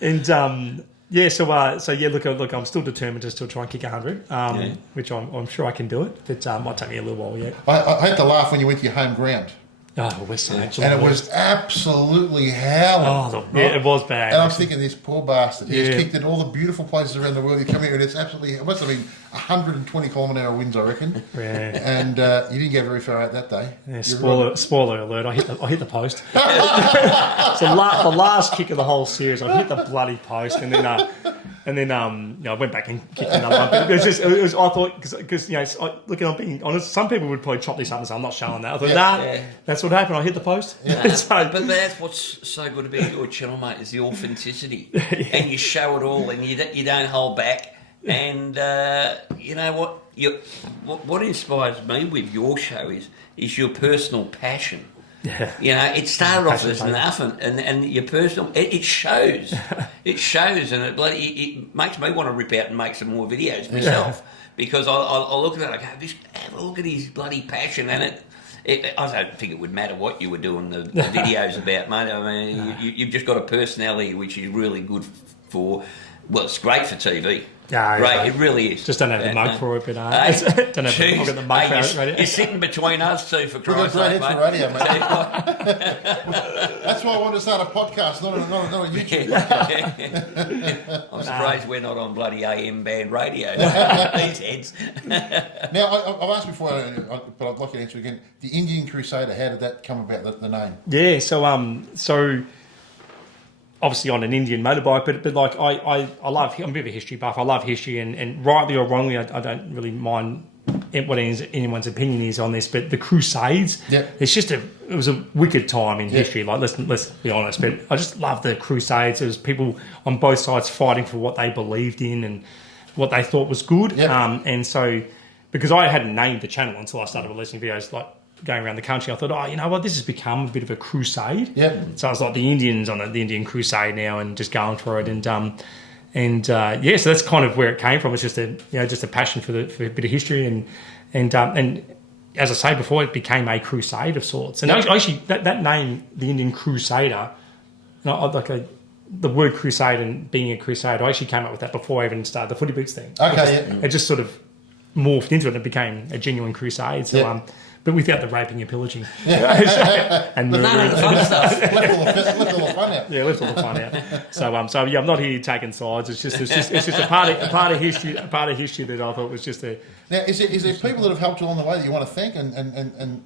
And yeah, so yeah, look, I'm still determined to still try and kick 100, which I'm sure I can do it, but might take me a little while yet. I had to laugh when you went to your home ground. Oh, West Side. And it was absolutely howling. Oh, yeah, it was bad. And I was thinking, this poor bastard. He's Yeah. kicked in all the beautiful places around the world. You come here and it's absolutely, it must have been 120 kilometre-hour winds, I reckon. Yeah. And you didn't get very far out that day. Yeah, spoiler alert! I hit the post. So the last kick of the whole series, I hit the bloody post, and then I went back and kicked another one. But it was I thought because look, I'm being honest. Some people would probably chop this up and say I'm not showing that. I thought that's what happened. I hit the post. But that's what's so good about your channel, mate, is the authenticity, and you show it all, and you don't hold back. And you know what inspires me with your show is your personal passion. Yeah. You know, it started off as nothing, and your personal it shows. It shows, and it makes me want to rip out and make some more videos myself because I look at it, I go, just have a look at his bloody passion, and I don't think it would matter what you were doing the videos about, mate. I mean, you've just got a personality which is really good for. Well, it's great for TV. Yeah, right, it really is. Just don't have the mug for it, but don't have I've got the mug for it. You're sitting between us two, for Christ's We've sake, got mate. great heads for radio, mate. That's why I wanted to start a podcast, not a YouTube podcast. I'm surprised we're not on bloody AM band radio. These heads. Now, I've asked before, but I'd like you to answer again. The Indian Crusader, how did that come about, the name? Yeah, so obviously on an Indian motorbike, but like I love, I'm a bit of a history buff. I love history, and rightly or wrongly, I don't really mind what anyone's opinion is on this. But the Crusades, it was a wicked time in history. Like let's be honest, but I just love the Crusades. There was people on both sides fighting for what they believed in and what they thought was good. And so because I hadn't named the channel until I started releasing videos like going around the country, I thought, you know what, this has become a bit of a crusade. So I was like the Indians on the Indian Crusade now, and just going for it, and so that's kind of where it came from. It's just a passion for a bit of history, and as I say before, it became a crusade of sorts. And actually, that name, the Indian Crusader, the word crusade and being a crusade, I actually came up with that before I even started the footy boots thing. It just sort of morphed into it, and it became a genuine crusade. So but without the raping and pillaging. And But none of the fun stuff. Left all the fun out. Yeah, left all the fun out. So I'm not here taking sides. It's just a part of history that I thought was just a. Now, is there people that have helped you along the way that you want to thank and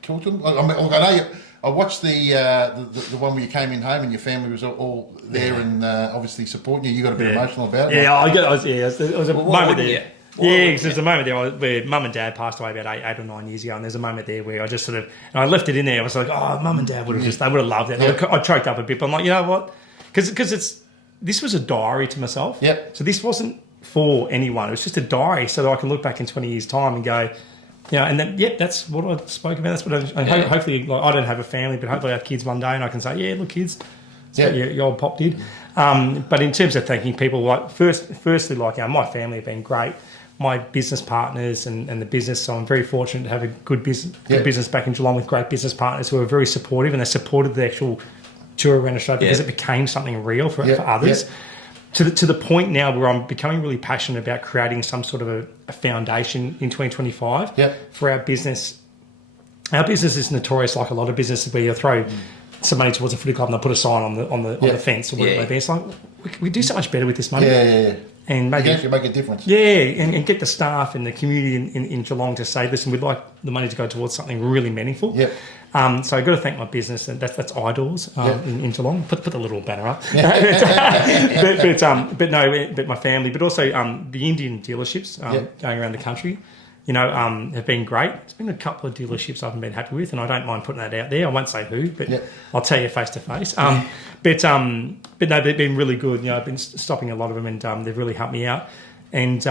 talk to them? I mean, look, I know I watched the one where you came in home and your family was all there and obviously supporting you. You got a bit emotional about it. Yeah, it was a moment there. Because there's a moment there where Mum and Dad passed away about 8 or 9 years ago, and there's a moment there where I just sort of, and I left it in there. I was like, Mum and Dad would have they would have loved it. I choked up a bit, but I'm like, you know what? Because this was a diary to myself. So this wasn't for anyone. It was just a diary so that I can look back in 20 years' time and go, and then that's what I spoke about. That's what hopefully, like, I don't have a family, but hopefully I have kids one day, and I can say, look, kids, that's what your old pop did. But in terms of thanking people, like firstly, like my family have been great. My business partners and the business, so I'm very fortunate to have a good business back in Geelong with great business partners who are very supportive, and they supported the actual tour around Australia because it became something real for others. To the point now where I'm becoming really passionate about creating some sort of a foundation in 2025 for our business. Our business is notorious, like a lot of businesses, where you throw some money towards a footy club and they put a sign on the fence or whatever it may be. It's like we do so much better with this money. And maybe you can make a difference. And get the staff and the community in Geelong to say, listen, we'd like the money to go towards something really meaningful. So I've got to thank my business, and that's Idols in Geelong. Put the little banner up. but my family, but also the Indian dealerships going around the country, have been great. There's been a couple of dealerships I haven't been happy with, and I don't mind putting that out there. I won't say who, but I'll tell you face to face. But no, they've been really good. I've been stopping a lot of them, and they've really helped me out. And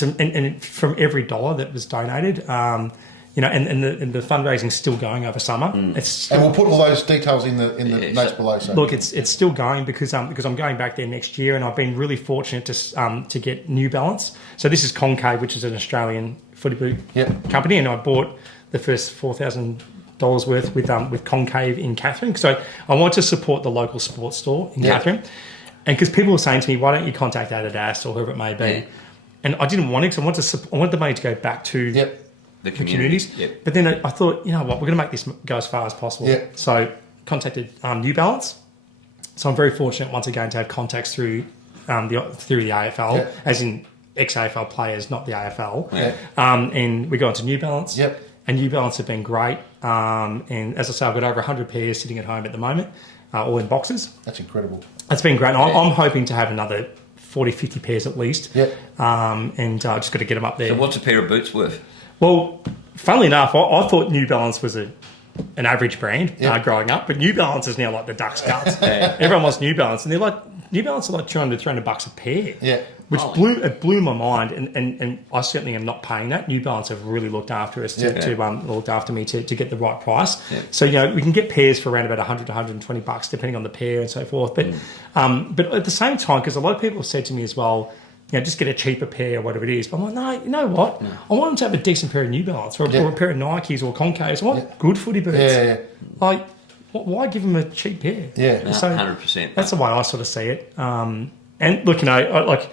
and from every dollar that was donated, you know, and the fundraising's still going over summer. It's still, And we'll put all those details in the notes below. So. Look, it's still going because I'm going back there next year, and I've been really fortunate to get New Balance. So this is Concave, which is an Australian footy boot company, and I bought the first $4,000 worth with Concave in Katherine. So I want to support the local sports store in Katherine, and because people were saying to me, why don't you contact Adidas or whoever it may be, and I didn't want it because I wanted the money to go back to the communities. But then I thought, you know what, we're going to make this go as far as possible. So contacted New Balance. So I'm very fortunate once again to have contacts through the AFL, as in ex-AFL players, not the AFL. And we got into New Balance. And New Balance have been great. And as I say, I've got over 100 pairs sitting at home at the moment, all in boxes. That's incredible. That's been great. I'm hoping to have another 40, 50 pairs at least. And just got to get them up there. So what's a pair of boots worth? Well, funnily enough, I thought New Balance was an average brand growing up, but New Balance is now like the Ducks Cuts. Everyone wants New Balance, and they're like, New Balance are like $200-300 a pair. Which blew my mind, and I certainly am not paying that. New Balance have really looked after us looked after me to get the right price. So, you know, we can get pairs for around about $100 to $120 depending on the pair and so forth. But at the same time, because a lot of people have said to me as well, you know, just get a cheaper pair or whatever it is. But I'm like, no, you know what? I want them to have a decent pair of New Balance or a pair of Nikes or Concaves. I want good footy boots. Like, why give them a cheap pair? So 100%. That's the way I sort of see it. And look, you know, like,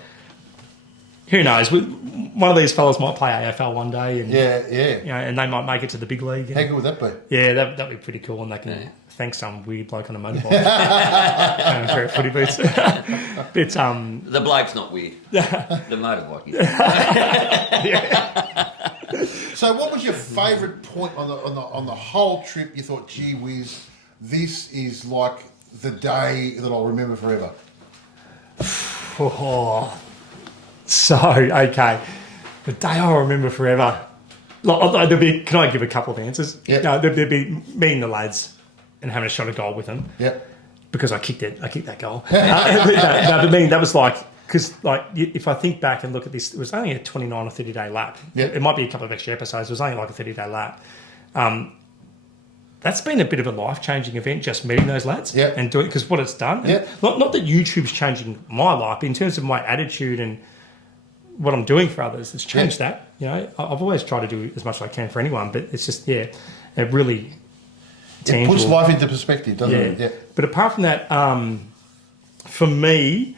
who knows? One of these fellas might play AFL one day, and you know, and they might make it to the big league. How good would that be? Yeah, that'd be pretty cool, and they can thank some weird bloke on a motorbike and a pair of footy boots. But the bloke's not weird. The motorbike is. So, what was your favourite point on the whole trip? You thought, gee whiz, this is like the day that I'll remember forever. So, okay. The day I'll remember forever. Like, can I give a couple of answers? No, there'd be me and the lads and having a shot at goal with them. Because I kicked that goal. But I mean, that was like, because like, if I think back and look at this, it was only a 29 or 30 day lap. It might be a couple of extra episodes. It was only like a 30 day lap. That's been a bit of a life-changing event, just meeting those lads and doing, because what it's done. Not that YouTube's changing my life, but in terms of my attitude and what I'm doing for others, it's changed that. You know, I've always tried to do as much as I can for anyone, but it's just, it really tangible. It puts life into perspective, doesn't it? But apart from that, for me,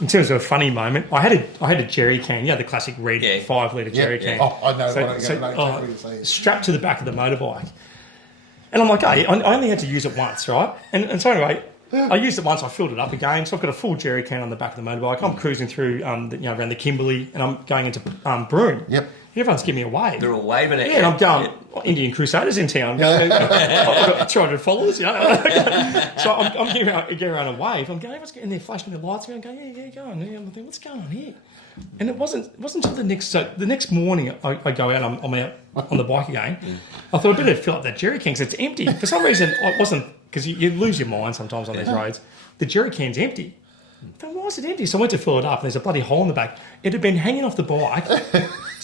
in terms of a funny moment, I had a jerry can, the classic red 5-litre jerry can. Oh, I know. Exactly what you're strapped to the back of the motorbike. And I'm like, hey, I only had to use it once, right? And so anyway, I used it once, I filled it up again, so I've got a full jerry can on the back of the motorbike. I'm cruising through, around the Kimberley, and I'm going into Broome. Everyone's giving me a wave. They're all waving at you. And I'm going, Indian Crusaders in town. I've got 200 followers, So I'm getting around a wave. I'm going, everyone's getting there, flashing their lights around, going, go on. I'm thinking, what's going on here? And it wasn't until the next morning I go out, I'm out on the bike again. I thought I better fill up that jerry can because it's empty. For some reason, I wasn't, because you lose your mind sometimes on these roads. The jerry can's empty. Then why is it empty? So I went to fill it up, and there's a bloody hole in the back. It had been hanging off the bike,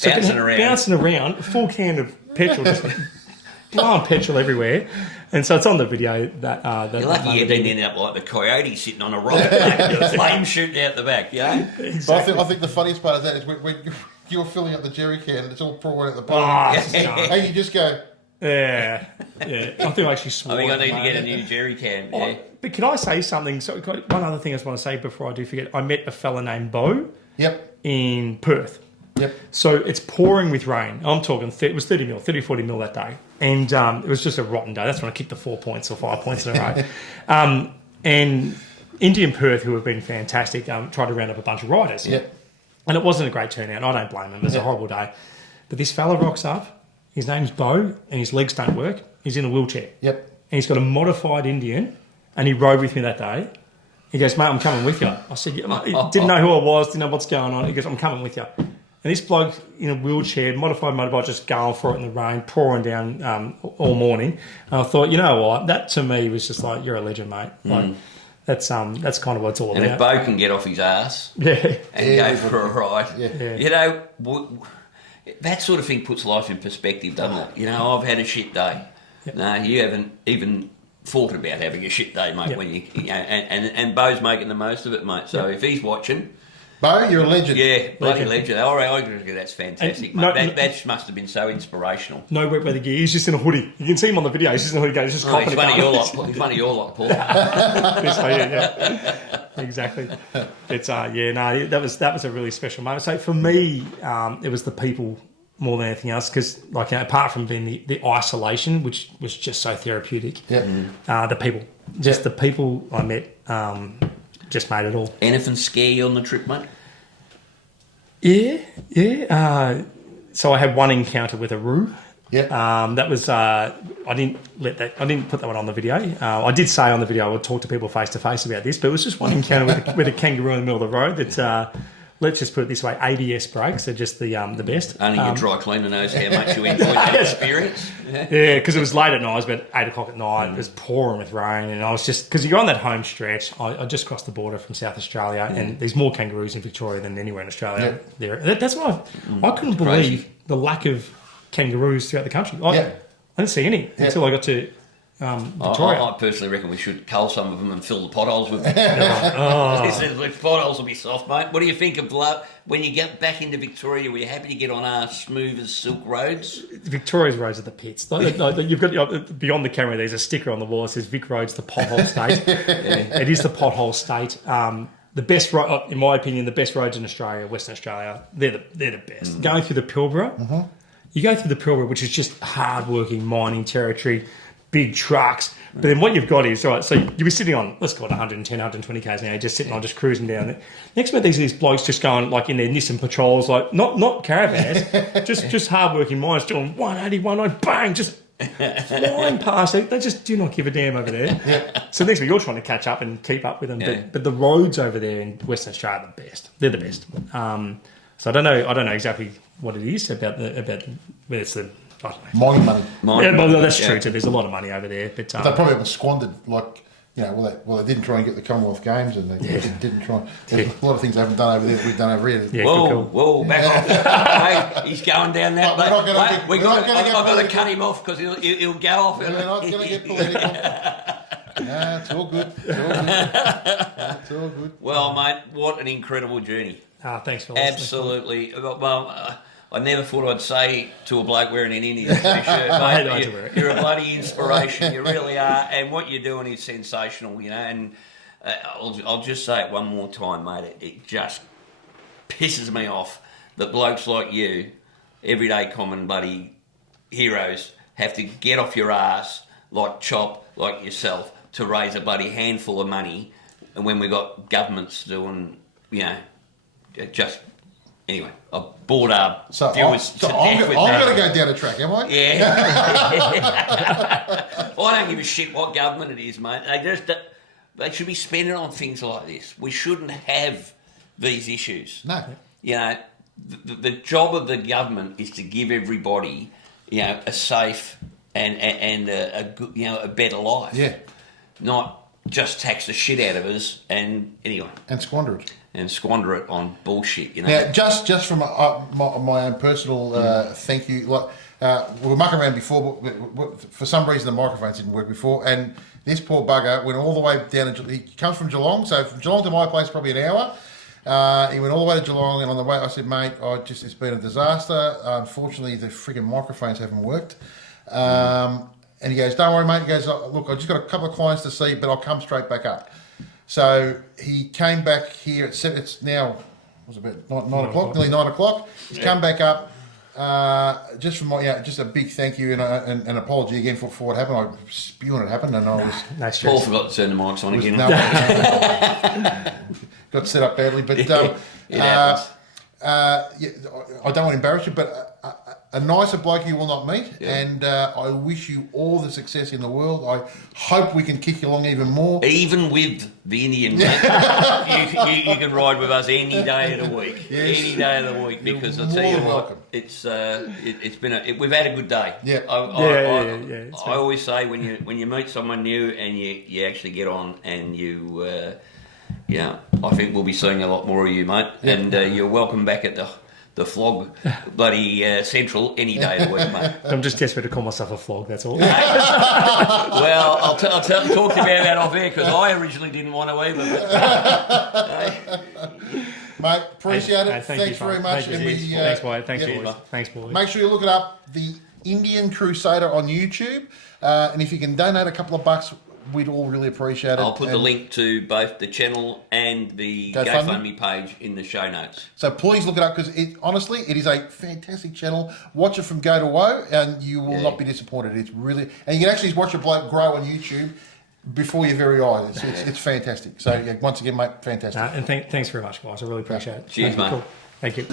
bouncing around, full can of petrol, just blowing petrol everywhere. And so it's on the video that. You're lucky you didn't end up like the coyote sitting on a rock, the flame shooting out the back. Exactly. But I think the funniest part of that is when you're filling up the jerry can, and it's all pouring out the bottom, and you just go. I think I actually swore. I think I need to get a new jerry can. But can I say something? So one other thing I just want to say before I do forget. I met a fella named Bo. In Perth. So it's pouring with rain. I'm talking, it was 40 mil that day. And it was just a rotten day. That's when I kicked the 4 points or 5 points in a row. And Indian Perth, who have been fantastic, tried to round up a bunch of riders. And it wasn't a great turnout. I don't blame them. It was a horrible day. But this fella rocks up. His name's Bo, and his legs don't work. He's in a wheelchair. And he's got a modified Indian, and he rode with me that day. He goes, mate, I'm coming with you. I said, he didn't know who I was, didn't know what's going on. He goes, I'm coming with you. And this bloke in a wheelchair, modified motorbike, just going for it in the rain, pouring down all morning. And I thought, you know what? That to me was just like, you're a legend, mate. Like, That's kind of what it's all And if about. Bo can get off his ass Yeah. and go for a ride, Yeah. you know, that sort of thing puts life in perspective, doesn't it? You know, I've had a shit day. No, you haven't even thought about having a shit day, mate. When you know, and Bo's making the most of it, mate. So if he's watching, Bo, you're a legend. yeah, bloody legend. All right, I agree. That's fantastic, And mate. That must have been so inspirational. No wet weather gear. He's just in a hoodie. You can see him on the video. He's just in a hoodie. He's just Oh, he's copping one it. of your lot. He's one of your lot, Paul. Yeah. Exactly. It's that was a really special moment. So for me, it was the people more than anything else, because apart from being the isolation, which was just so therapeutic, the people I met just made it all. Anything scare you on the trip, mate? Yeah. So I had one encounter with a roo. Yeah. That was I didn't put that one on the video. I did say on the video I would talk to people face to face about this, but it was just one encounter with a kangaroo in the middle of the road that let's just put it this way, ABS brakes are just the best. Only your dry cleaner knows how much you enjoyed that experience. Yeah, because it was late at night. It was about 8 o'clock at night. It was pouring with rain, and I was just, because you're on that home stretch. I just crossed the border from South Australia, and there's more kangaroos in Victoria than anywhere in Australia. That's what I couldn't believe the lack of kangaroos throughout the country. I didn't see any until I got to Victoria. I personally reckon we should cull some of them and fill the potholes with them. The potholes will be soft, mate. What do you think of when you get back into Victoria? Were you happy to get on our smooth as silk roads? Victoria's roads are the pits. You've got beyond the camera. There's a sticker on the wall that says Vic Roads, the pothole state. It is the pothole state. The best road, in my opinion, the best roads in Australia, Western Australia, they're the best. Going through the Pilbara, you go through the Pilbara, which is just hard-working mining territory, big trucks. But then what you've got is, all right, so you'll be sitting on, let's call it 110, 120 k's an hour, just sitting on, just cruising down there. Next minute, these blokes just going like in their Nissan patrols, like not caravans, just hard-working miners doing 180, 190, bang, just flying past. They just do not give a damn over there. So next week you're trying to catch up and keep up with them. But the roads over there in Western Australia are the best. They're the best. So I don't know exactly what it is about whether it's the, I don't know. Mining money. That's true too. There's a lot of money over there, but They probably haven't squandered, they didn't try and get the Commonwealth Games, and they didn't try. There's a lot of things they haven't done over there that we've done over here. Yeah, whoa, back off. Hey, he's going down that. We're not gonna I've get got to cut him off because he'll go off. We're not going to get political. Nah, it's all good. It's all good. Well, mate, what an incredible journey. Thanks for listening. Absolutely. Well, I never thought I'd say to a bloke wearing an Indian shirt, mate, you're a bloody inspiration. You really are, and what you're doing is sensational. And I'll just say it one more time, mate. It just pisses me off that blokes like you, everyday common bloody heroes, have to get off your ass like Chop, like yourself, to raise a bloody handful of money, and when we got governments doing, just. Anyway, I bored our viewers to death with that. I'm going to go down a track, am I? Yeah. I don't give a shit what government it is, mate. They should be spending on things like this. We shouldn't have these issues. No. The job of the government is to give everybody, a safe and a good, a better life. Yeah. Not just tax the shit out of us and anyway. And squander it. And squander it on bullshit, Now, just from my own personal thank you, we were mucking around before, but for some reason the microphones didn't work before, and this poor bugger went all the way down. He comes from Geelong, so from Geelong to my place probably an hour. He went all the way to Geelong, and on the way I said, mate, it's been a disaster. Unfortunately, the freaking microphones haven't worked. And he goes, don't worry, mate. He goes, look, I just got a couple of clients to see, but I'll come straight back up. So he came back here at 7. It's now, was it about 9 o'clock, nearly 9 o'clock. He's come back up. Just from just a big thank you and an apology again for what happened. I was spewing it happened, and I was. Nice. Paul forgot to turn the mics on again. Got set up badly, but it happens. I don't want to embarrass you, but a nicer bloke you will not meet, and I wish you all the success in the world. I hope we can kick you along even more. Even with the Indian, you can ride with us any day of the week, any day of the week, because I tell you what, it's been we've had a good day. Yeah, I always say when you meet someone new and you actually get on and you, I think we'll be seeing a lot more of you, mate, and you're welcome back at the Flog bloody Central any day of the week, mate. I'm just desperate to call myself a flog, that's all. Well, I'll talk to you about that off air, because I originally didn't want to either. Mate, appreciate it. Thank Thanks you, very much. Thanks, boy. Thanks, boys. Thanks, boys. Make sure you look it up, the Indian Crusader on YouTube. And if you can donate a couple of bucks, we'd all really appreciate it. I'll put the link to both the channel and the GoFundMe page in the show notes. So please look it up, because honestly, it is a fantastic channel. Watch it from go to woe, and you will not be disappointed. It's really, and you can actually watch a bloke grow on YouTube before your very eyes. It's fantastic. So once again, mate, fantastic. And thanks very much, guys. I really appreciate it. Cheers, mate. Cool. Thank you.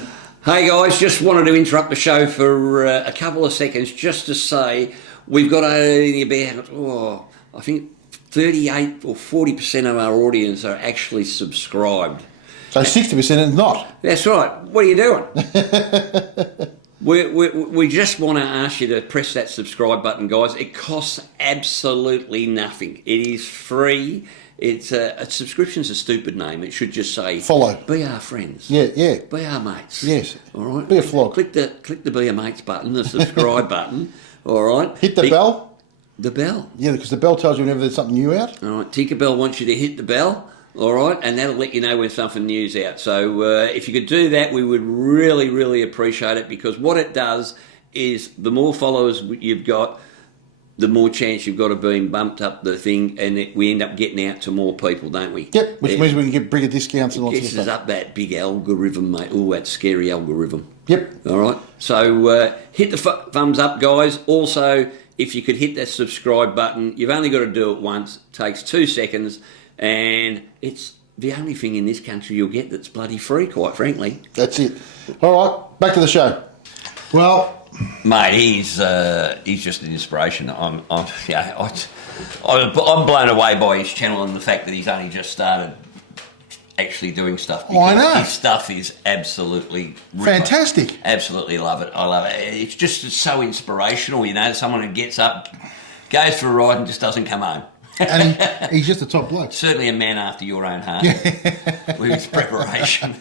Hey guys, just wanted to interrupt the show for a couple of seconds just to say we've got about, I think 38 or 40% of our audience are actually subscribed. So 60% are not. That's right. What are you doing? we just want to ask you to press that subscribe button, guys. It costs absolutely nothing. It is free. It's a subscription's a stupid name. It should just say follow. Be our friends. Yeah. Be our mates. Yes. All right. Be a flog. Click the Be a Mates button, the subscribe button. All right. Hit the bell. The bell. Yeah, because the bell tells you whenever there's something new out. All right, Tinkerbell wants you to hit the bell, all right, and that'll let you know when something new's out. So if you could do that, we would really, really appreciate it, because what it does is the more followers you've got, the more chance you've got of being bumped up the thing, and we end up getting out to more people, don't we? Yep, which means we can get bigger discounts and lots of stuff. stuff. Gets us up that big algorithm, mate. Oh, that scary algorithm. Yep. All right, so hit the thumbs up, guys. Also, if you could hit that subscribe button, you've only got to do it once. It takes 2 seconds, and it's the only thing in this country you'll get that's bloody free, quite frankly. That's it. All right, back to the show. Well, mate, he's just an inspiration. I'm blown away by his channel and the fact that he's only just started actually doing stuff. I know. His stuff is absolutely fantastic. Absolutely love it. I love it. It's so inspirational, someone who gets up, goes for a ride and just doesn't come home. And he's just a top bloke. Certainly a man after your own heart with his preparation.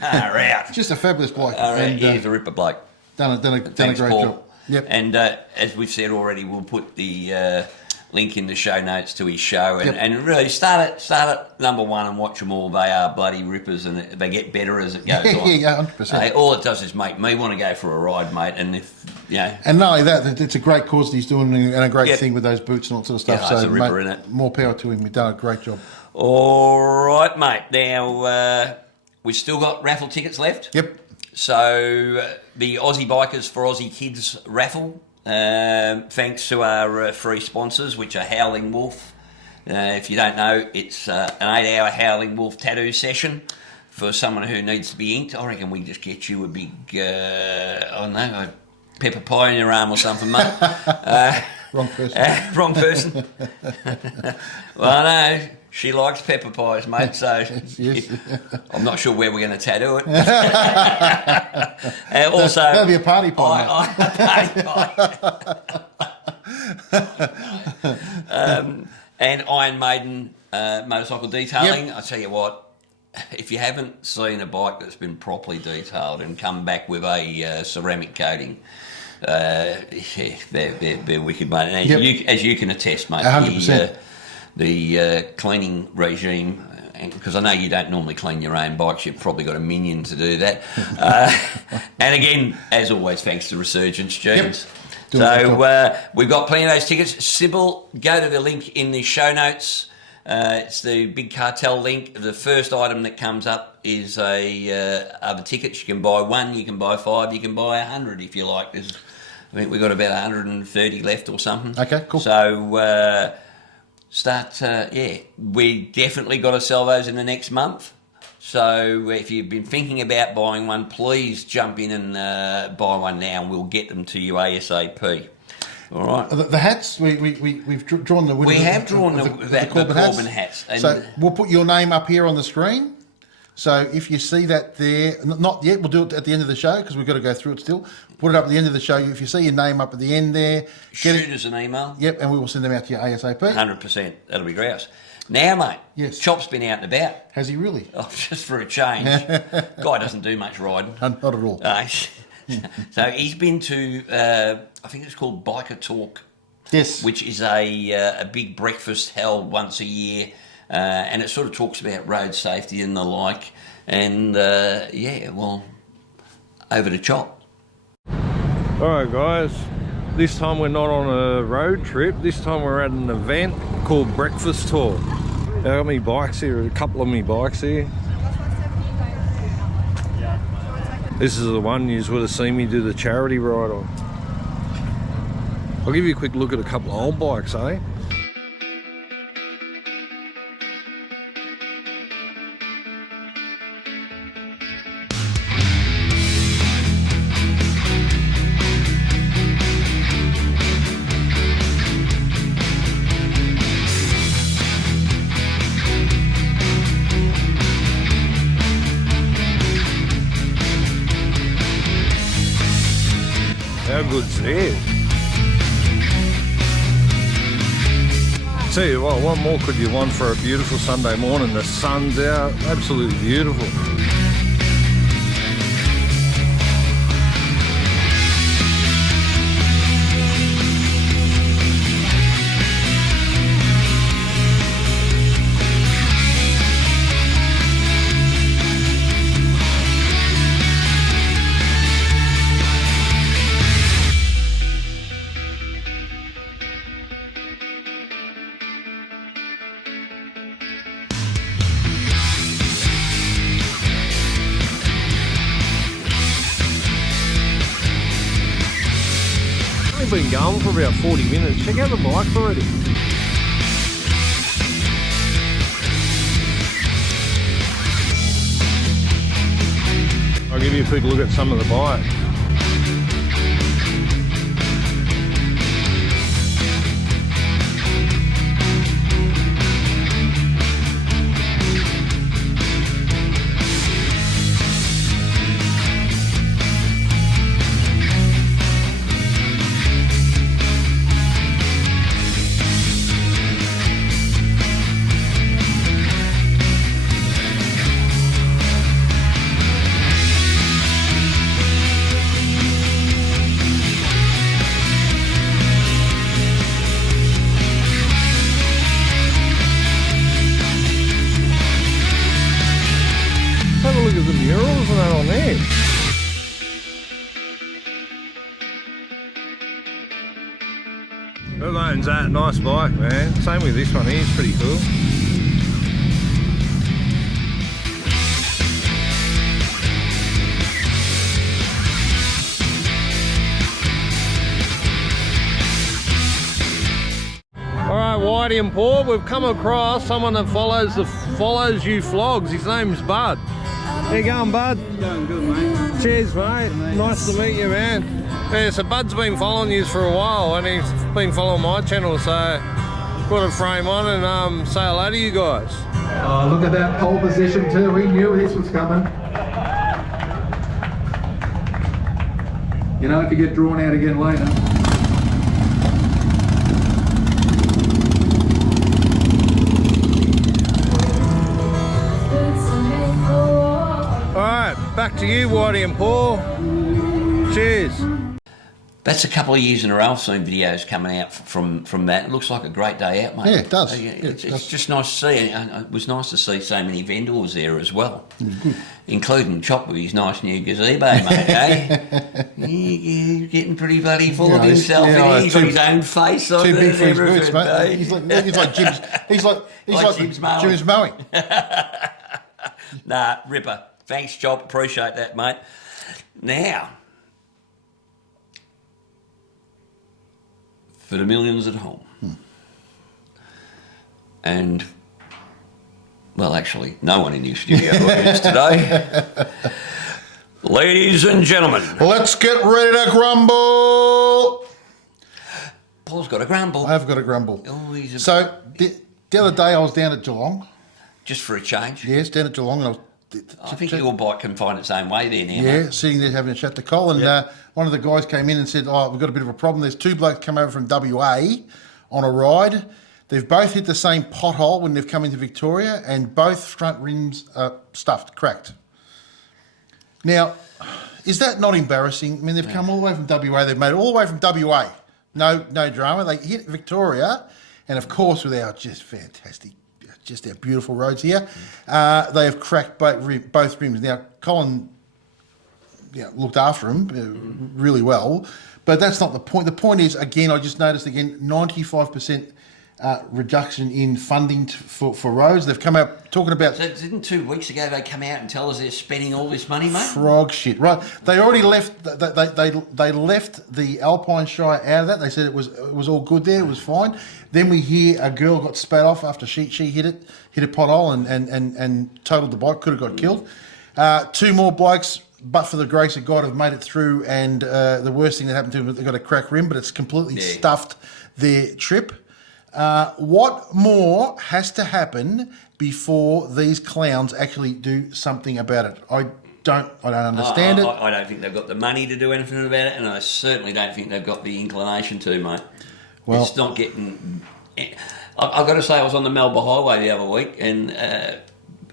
Out. Just a fabulous bloke. He's a ripper bloke. Done a great Paul. job. Yep. And as we've said already, we'll put the link in the show notes to his show, and really start at number one and watch them all. They are bloody rippers, and they get better as it goes on. Yeah, 100%. All it does is make me want to go for a ride, mate. And and not only that, it's a great cause that he's doing, and a great thing with those boots and all sort of stuff. Yeah, so, it's a ripper, mate, innit? More power to him. He's done a great job. All right, mate. Now we've still got raffle tickets left. Yep. So the Aussie Bikers for Aussie Kids raffle. Thanks to our free sponsors, which are Howling Wolf. If you don't know, it's an 8-hour Howling Wolf tattoo session for someone who needs to be inked. I reckon we just get you a big, a pepper pie in your arm or something, mate. Wrong person. Wrong person. Well, no, she likes pepper pies, mate, so yes. I'm not sure where we're going to tattoo it. Also, that'll be a party pie. And Iron Maiden motorcycle detailing. Yep. I tell you what, if you haven't seen a bike that's been properly detailed and come back with a ceramic coating, they're wicked, mate. And as you can attest, mate, 100%. The cleaning regime, because I know you don't normally clean your own bikes, you've probably got a minion to do that. And again, as always, thanks to Resurgence Jeans. Yep. So we've got plenty of those tickets. Sybil, go to the link in the show notes. It's the Big Cartel link. The first item that comes up is other tickets. You can buy 1, you can buy 5, you can buy 100 if you like. I think we've got about 130 left or something. Okay, cool. So we definitely got to sell those in the next month. So if you've been thinking about buying one, please jump in and buy one now, and we'll get them to you ASAP. All right. The hats, we've drawn the winner. We have drawn the Corbin hats. And So we'll put your name up here on the screen. So if you see that there, not yet, we'll do it at the end of the show because we've got to go through it still. Put it up at the end of the show. If you see your name up at the end there, shoot us an email. Yep, and we will send them out to you ASAP. 100%. That'll be grouse. Now, mate. Yes. Chop's been out and about. Has he really? Oh, just for a change. Guy doesn't do much riding. Not at all. So he's been to, I think it's called Biker Talk. Yes. Which is a big breakfast held once a year. And it sort of talks about road safety and the like. And, well, over to Chop. Alright guys, this time we're not on a road trip. This time we're at an event called Breakfast Talk. I got me bikes here, a couple of me bikes here. This is the one you would have seen me do the charity ride on. I'll give you a quick look at a couple of old bikes, eh? How good's that? Tell you what more could you want for a beautiful Sunday morning? The sun's out, absolutely beautiful. We've been going for about 40 minutes. Check out the bikes already. I'll give you a quick look at some of the bikes. Have a look at the murals and that on there. Who owns that? Nice bike, man. Same with this one here, it's pretty cool. Alright, Whitey and Paul, we've come across someone that follows you Flogs. His name's Bud. How you going, Bud? Going good, mate. Cheers, mate. Nice to meet you, man. Yeah, so Bud's been following you for a while, and he's been following my channel, so got to frame on and say hello to you guys. Oh, look at that pole position too. We knew this was coming. You know, if you get drawn out again later. Alright, back to you, Whitey and Paul. Cheers. That's a couple of years in a row I've seen videos coming out from that. It looks like a great day out, mate. Yeah, it does. It's just nice to see. And it was nice to see so many vendors there as well, including Chop with his nice new gazebo, mate, eh? He's getting pretty bloody full of himself. He's got his own face on it. Too big for his boots, mate. Day. He's like Jim's. He's like Jim's mowing. Nah, ripper. Thanks, Chop. Appreciate that, mate. Now, for the millions at home, and well, actually, no one in your studio audience today. Ladies and gentlemen, Let's get ready to grumble. Paul's got a grumble. I've got a grumble. Oh, So the other day I was down at Geelong. Just for a change. Yes, down at Geelong, and I think your bike can find its own way there now. Yeah, mate. sitting there having a chat to Cole, and one of the guys came in and said, "Oh, we've got a bit of a problem. There's two blokes come over from WA on a ride. They've both hit the same pothole when they've come into Victoria, and both front rims are stuffed, cracked." Now, is that not embarrassing? I mean, they've come all the way from WA. They've made it all the way from WA. No drama. They hit Victoria, and of course, with our just fantastic, just our beautiful roads here, they have cracked both rims. Now, Colin looked after them really well, but that's not the point. The point is, again, I just noticed 95% reduction in funding for roads. They've come out talking about... So didn't 2 weeks ago they come out and tell us they're spending all this money, mate? Frog shit, right? They already left. They left the Alpine Shire out of that. They said it was all good there. It was fine. Then we hear a girl got spat off after she hit a pothole and totaled the bike. Could have got killed. Two more blokes, but for the grace of God, have made it through. And the worst thing that happened to them, they got a cracked rim, but it's completely stuffed their trip. What more has to happen before these clowns actually do something about it? I don't understand it. I don't think they've got the money to do anything about it, and I certainly don't think they've got the inclination to, mate. Well, it's not getting... I've got to say, I was on the Melbourne Highway the other week, and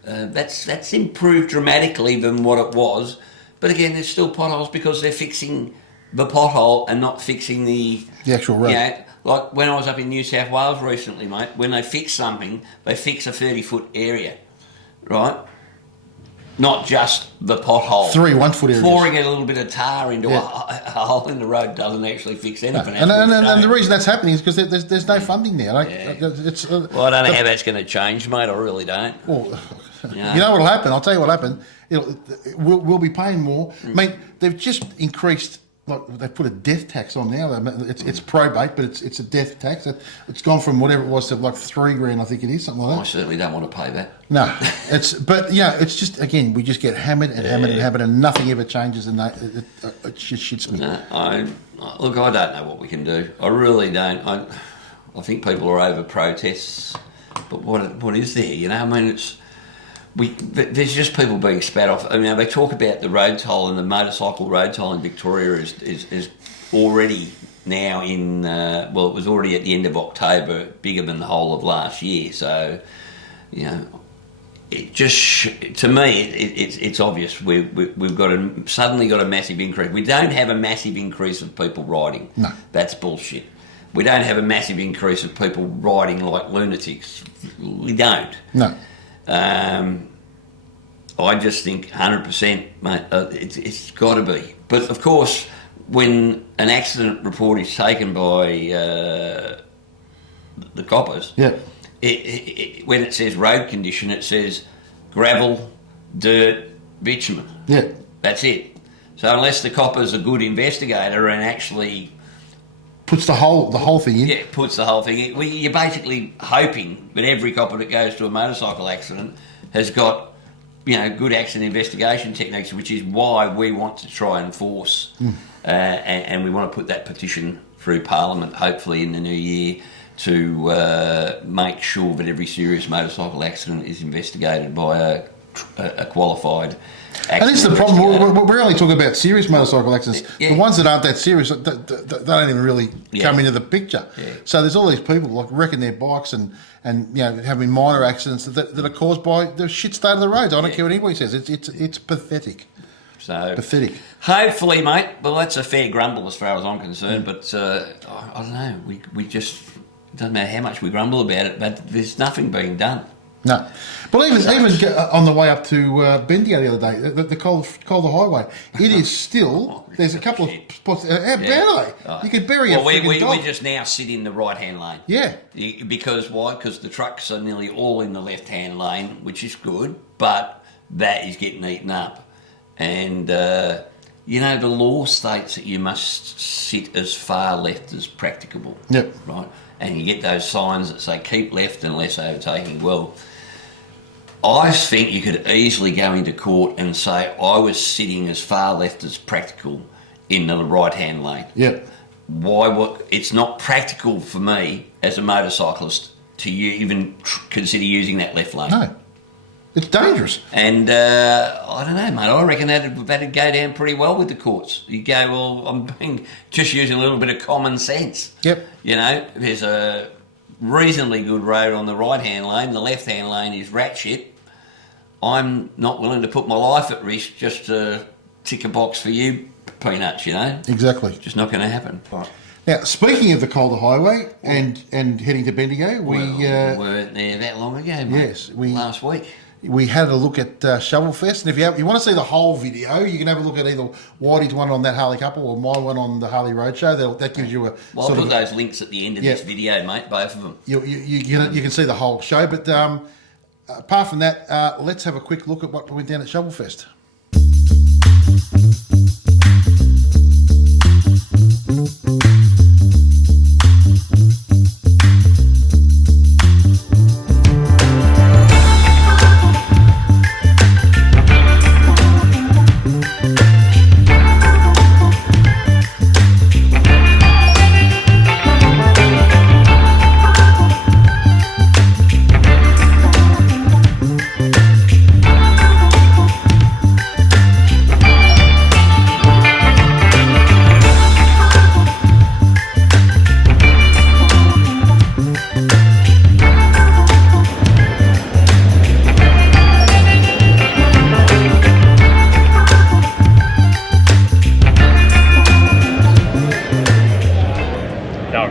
that's improved dramatically than what it was. But again, there's still potholes because they're fixing the pothole and not fixing the actual road. Like when I was up in New South Wales recently, mate, when they fix something, they fix a 30-foot area, right? Not just the pothole. 3 1-foot areas. Pouring a little bit of tar into a hole in the road doesn't actually fix anything. No. And the reason that's happening is because there's no funding there. Well, I don't know how that's going to change, mate. I really don't. Well, you know what'll happen? I'll tell you what'll happen. We'll be paying more. I mean, they've just increased... Like they put a death tax on now. It's probate, but it's a death tax. It's gone from whatever it was to like $3,000, I think it is, something like that. I certainly don't want to pay that. No, it's just again we just get hammered and hammered and hammered, and nothing ever changes, and it shits me. No, look, I don't know what we can do. I really don't. I think people are over protests, but what is there? You know, I mean, there's just people being spat off. I mean, they talk about the road toll, and the motorcycle road toll in Victoria is already now in, it was already at the end of October, bigger than the whole of last year. So, it just, to me, it's obvious we've suddenly got a massive increase. We don't have a massive increase of people riding. No. That's bullshit. We don't have a massive increase of people riding like lunatics. We don't. No. I just think 100%, mate, it's got to be. But of course, when an accident report is taken by the coppers, when it says road condition, it says gravel, dirt, bitumen. Yeah. That's it. So unless the copper's a good investigator and actually puts the whole thing in. Yeah, puts the whole thing in. You're basically hoping that every copper that goes to a motorcycle accident has got, good accident investigation techniques, which is why we want to try and force, and we want to put that petition through Parliament, hopefully in the new year, to make sure that every serious motorcycle accident is investigated by a qualified accident. And this is the problem. We're only talking about serious motorcycle accidents. Yeah. The ones that aren't that serious, they don't even really come into the picture. Yeah. So there's all these people like wrecking their bikes and having minor accidents that are caused by the shit state of the roads. I don't care what anybody says. It's pathetic. So pathetic. Hopefully, mate. Well, that's a fair grumble as far as I'm concerned. But I don't know. We just, it doesn't matter how much we grumble about it, but there's nothing being done. No. But even on the way up to Bendigo the other day, the Calder Highway, it is still, there's a couple of spots, how bad are they? You could bury a freaking dog. We just now sit in the right-hand lane. Yeah. Because why? Because the trucks are nearly all in the left-hand lane, which is good, but that is getting eaten up. And, the law states that you must sit as far left as practicable. Yep. Right? And you get those signs that say keep left unless overtaking. Well, I think you could easily go into court and say I was sitting as far left as practical in the right-hand lane. Yep. It's not practical for me as a motorcyclist to even consider using that left lane. No. It's dangerous. And I don't know, mate. I reckon that'd go down pretty well with the courts. You go, well, I'm just using a little bit of common sense. Yep. You know, there's a reasonably good road on the right-hand lane. The left-hand lane is rat shit. I'm not willing to put my life at risk just to tick a box for you peanuts, you know? Exactly. It's just not going to happen. Right. Now, speaking of the Calder Highway and heading to Bendigo, we weren't there that long ago, mate. Yes, last week. We had a look at Shovelfest, and if you want to see the whole video, you can have a look at either Whitey's one on that Harley Couple or my one on the Harley Roadshow. That gives you a. Well, I'll put those links at the end of this video, mate. Both of them. You can see the whole show, but apart from that, let's have a quick look at what went down at Shovelfest.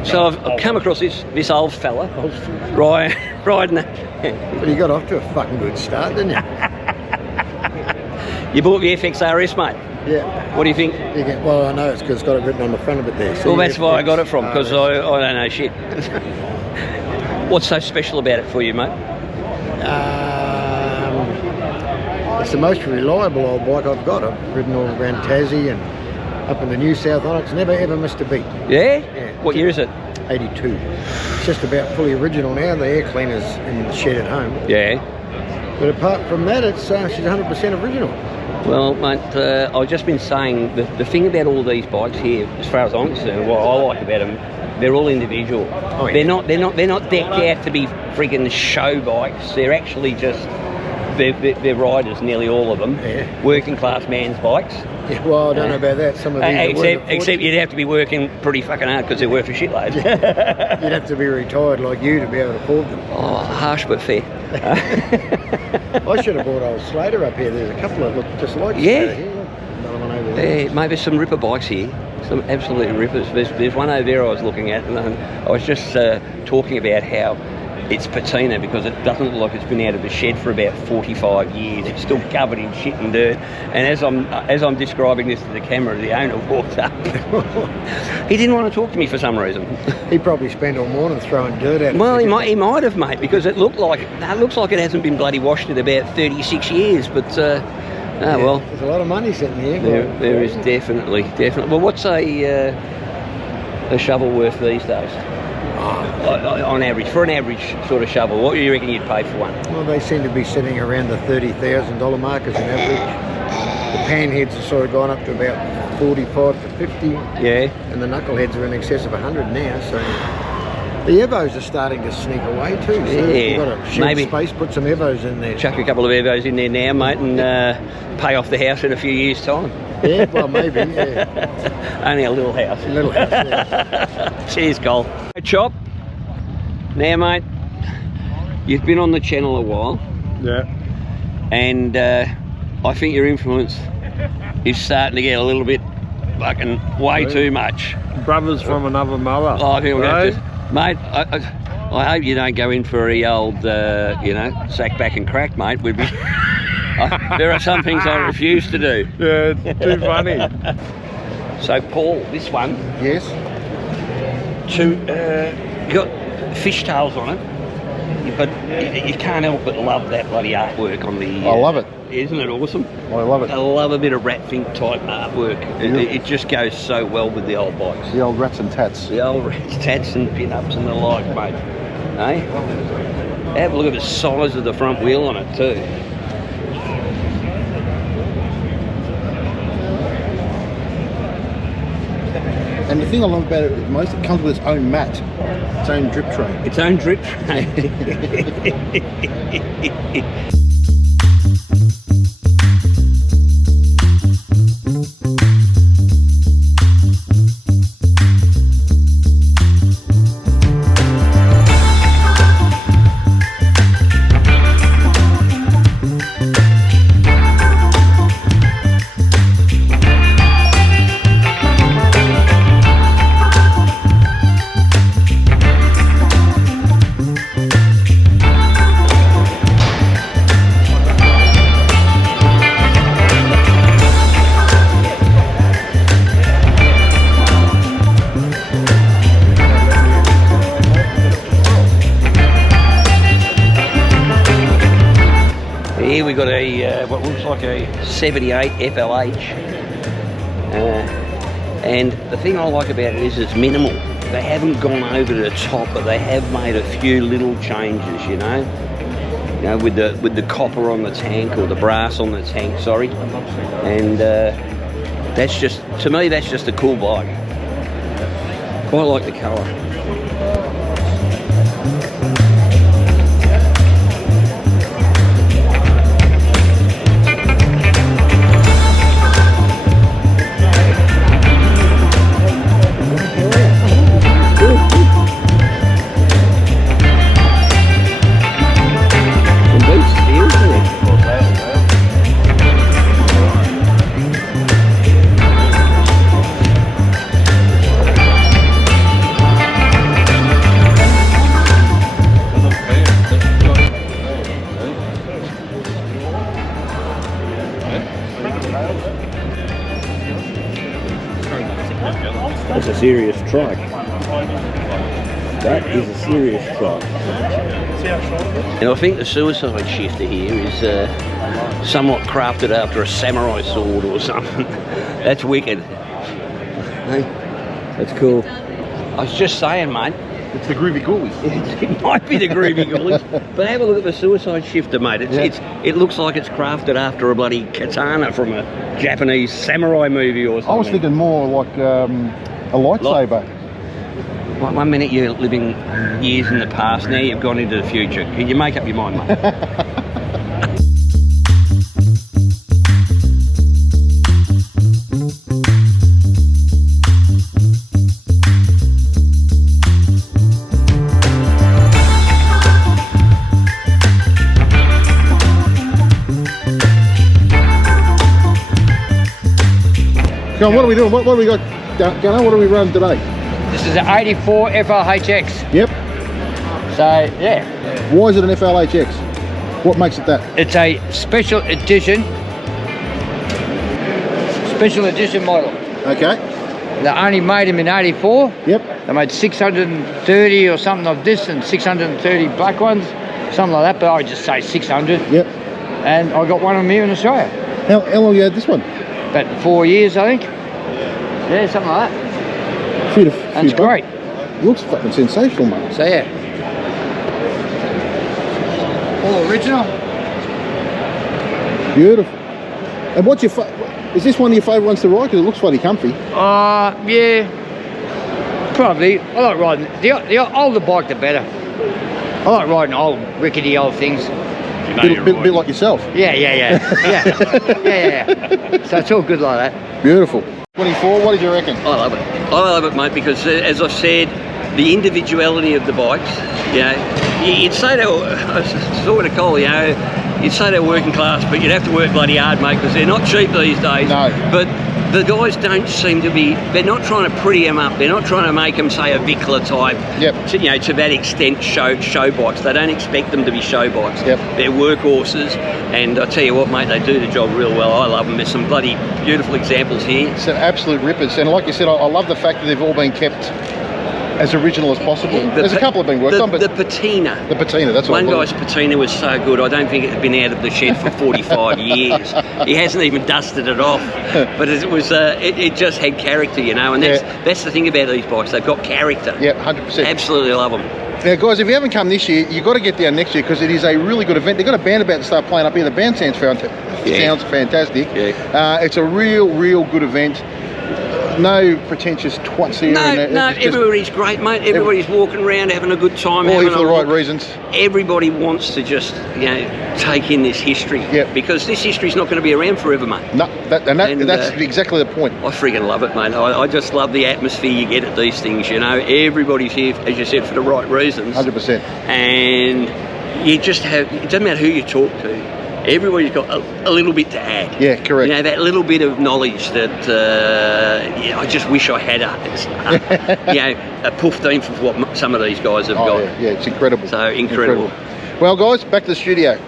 So I've come across this old fella riding. Well, you got off to a fucking good start, didn't you? You bought the FXRS, mate? Yeah. What do you think? Well, I know it's because it's got it written on the front of it there. Well, that's where I got it from, because I don't know shit. What's so special about it for you, mate? It's the most reliable old bike I've got. I've ridden all around Tassie and up in the New South on it. It's never ever missed a beat. Yeah? What year is it? 82. It's just about fully original now. The air cleaner's in the shed at home. Yeah. But apart from that, it's she's 100% original. Well, mate, I've just been saying the thing about all these bikes here, as far as I'm concerned, what I like about them, they're all individual. Oh, yeah. They're not decked out to be friggin' show bikes. They're actually just they're riders, nearly all of them. Yeah. Working class man's bikes. Yeah, well, I don't know about that. Some of these except you'd have to be working pretty fucking hard because they're worth a shitload. You'd have to be retired like you to be able to afford them. Oh, harsh but fair. I should have bought old Slater up here. There's a couple that look just like Slater here. Another one over there. Maybe there's some ripper bikes here. Some absolute rippers. There's one over there I was looking at, and I was just talking about how it's patina because it doesn't look like it's been out of the shed for about 45 years. It's still covered in shit and dirt. And as I'm describing this to the camera, the owner walked up. He didn't want to talk to me for some reason. He probably spent all morning throwing dirt at it. Well, he might have, mate, because it looks like it hasn't been bloody washed in about 36 years. But well, there's a lot of money sitting here. There is definitely. Well, what's a shovel worth these days? On average, for an average sort of shovel, what do you reckon you'd pay for one? Well, they seem to be sitting around the $30,000 mark as an average. The panheads have sort of gone up to about 45 to 50. Yeah. And the knuckleheads are in excess of 100 now. So the Evos are starting to sneak away too. So you've got to shed space, put some Evos in there. Chuck a couple of Evos in there now, mate, and pay off the house in a few years' time. Yeah, well, maybe, yeah. Only a little house. A little house, yeah. Cheers, Cole. Hey, Chop. Now, mate, you've been on the channel a while. Yeah. And I think your influence is starting to get a little bit fucking way too much. Brothers from another mother. Oh, I think we're going to have to... Mate, I hope you don't go in for the old, sack back and crack, mate. We'd be... there are some things I refuse to do. Yeah, it's too funny. So, Paul, this one. Yes. You got fishtails on it, but you can't help but love that bloody artwork on the... I love it. Isn't it awesome? I love it. I love a bit of Ratfink type artwork. It just goes so well with the old bikes. The old rats and tats. The old rats, tats and pin-ups and the like, mate. Eh? Have a look at the size of the front wheel on it too. And the thing I love about it most, it comes with its own mat, its own drip tray. Its own drip tray. Here we got a what looks like a 78 FLH, and the thing I like about it is it's minimal. They haven't gone over the top, but they have made a few little changes, you know, with the copper on the tank or the brass on the tank, sorry, and that's just, to me, that's just a cool bike. Quite like the colour. That's a serious trike. That is a serious trike. And I think the suicide shifter here is somewhat crafted after a samurai sword or something. That's wicked. Hey, that's cool. I was just saying, mate. It's the Groovy Ghoulies. It might be the Groovy Ghoulies, but have a look at the suicide shifter, mate. It looks like it's crafted after a bloody katana from a Japanese samurai movie or something. I was thinking more like a lightsaber. Like 1 minute you're living years in the past, now you've gone into the future. Can you make up your mind, mate? Come on, what are we doing? What do we got, Gunnar? What do we run today? This is an 84 FLHX. Yep. So, yeah. Why is it an FLHX? What makes it that? It's a special edition model. Okay. They only made them in 84. Yep. They made 630 or something of this and 630 black ones, something like that, but I would just say 600. Yep. And I got one of them here in Australia. How long have you had this one? About 4 years, I think. Yeah, something like that. That's great. Looks fucking sensational, mate. So yeah. All original. Beautiful. And what's your is this one of your favourite ones to ride? Because it looks bloody comfy. Yeah. Probably. I like riding. The older bike, the better. I like riding old, rickety old things. Bit like yourself. Yeah. So it's all good like that. Beautiful. 24, what did you reckon? I love it. I love it, mate, because as I've said, the individuality of the bikes, you know, you'd say they're, I was talking to Cole, you know, you'd say they're working class, but you'd have to work bloody hard, mate, because they're not cheap these days. No. But the guys don't seem to be, they're not trying to pretty them up, they're not trying to make them, say, a Vikla type, to, you know, to that extent show bikes. They don't expect them to be show bikes. Yep. They're workhorses, and I tell you what, mate, they do the job real well. I love them. There's some bloody beautiful examples here. Some absolute rippers, and like you said, I love the fact that they've all been kept as original as possible. There's a couple have been worked on, but the patina. The patina, that's what one guy's patina was so good. I don't think it had been out of the shed for 45 years. He hasn't even dusted it off, but it was it just had character, you know. And that's the thing about these bikes. They've got character. Yeah, 100%. Absolutely love them. Now, guys, if you haven't come this year, you've got to get down next year because it is a really good event. They've got a band about to start playing up here. The band sounds fantastic. Yeah. It's a real good event. No pretentious twats here. No, everybody's great, mate. Everybody's walking around having a good time. All here for the right reasons. Everybody wants to just, take in this history. Yep. Because this history's not going to be around forever, mate. No, that's exactly the point. I freaking love it, mate. I just love the atmosphere you get at these things, Everybody's here, as you said, for the right reasons. 100%. And you just have, it doesn't matter who you talk to. Everybody's got a little bit to add. Yeah, correct. That little bit of knowledge that I just wish I had a puffed for what some of these guys have got. Yeah, it's incredible. So incredible. Well, guys, back to the studio.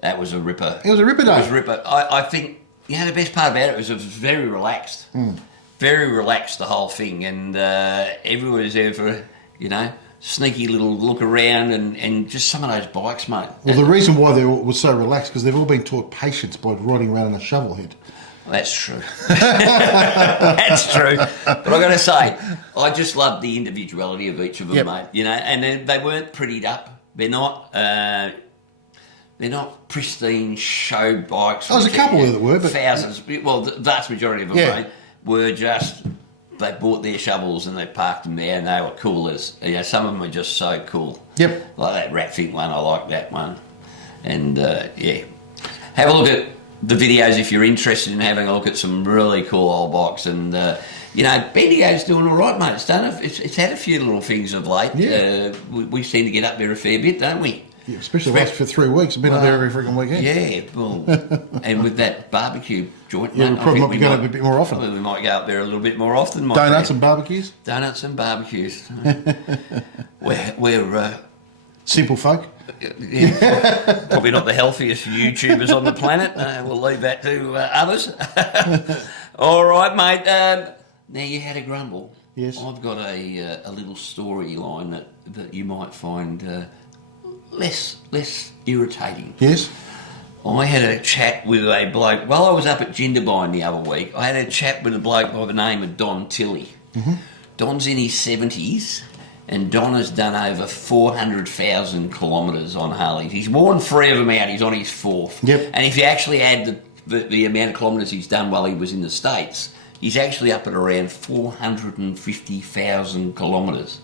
That was a ripper. It was a ripper day. It was a ripper. I think, the best part about it was very relaxed. Very relaxed, the whole thing. And everybody's there for, sneaky little look around and just some of those bikes, mate. Well, the reason why they were so relaxed because they've all been taught patience by riding around in a shovel head. That's true. That's true. But I got to say, I just love the individuality of each of them, mate. And they weren't prettied up. They're not pristine show bikes. There's a couple there that were, but thousands. Well, the vast majority of them, mate, were just. They bought their shovels and they parked them there, and they were cool as. Some of them are just so cool. Yep. Like that Raffle one, I like that one. And have a look at the videos if you're interested in having a look at some really cool old bikes. And Bendigo's doing all right, mate. It's had a few little things of late. Yeah. We seem to get up there a fair bit, don't we? Yeah, especially last for 3 weeks. I've been up there every freaking weekend. Yeah, well, and with that barbecue joint, we'll probably might be going up a bit more often. We might go up there a little bit more often. Donuts and barbecues. Donuts and barbecues. we're simple folk. Yeah, probably not the healthiest YouTubers on the planet. We'll leave that to others. All right, mate. Now you had a grumble. Yes. I've got a little storyline that you might find less irritating. Yes. I had a chat with a bloke, while I was up at Jindabyne the other week, I had a chat with a bloke by the name of Don Tilley. Mm-hmm. Don's in his 70s, and Don has done over 400,000 kilometres on Harleys. He's worn 3 of them out, he's on his 4th. Yep. And if you actually add the amount of kilometres he's done while he was in the States, he's actually up at around 450,000 kilometres.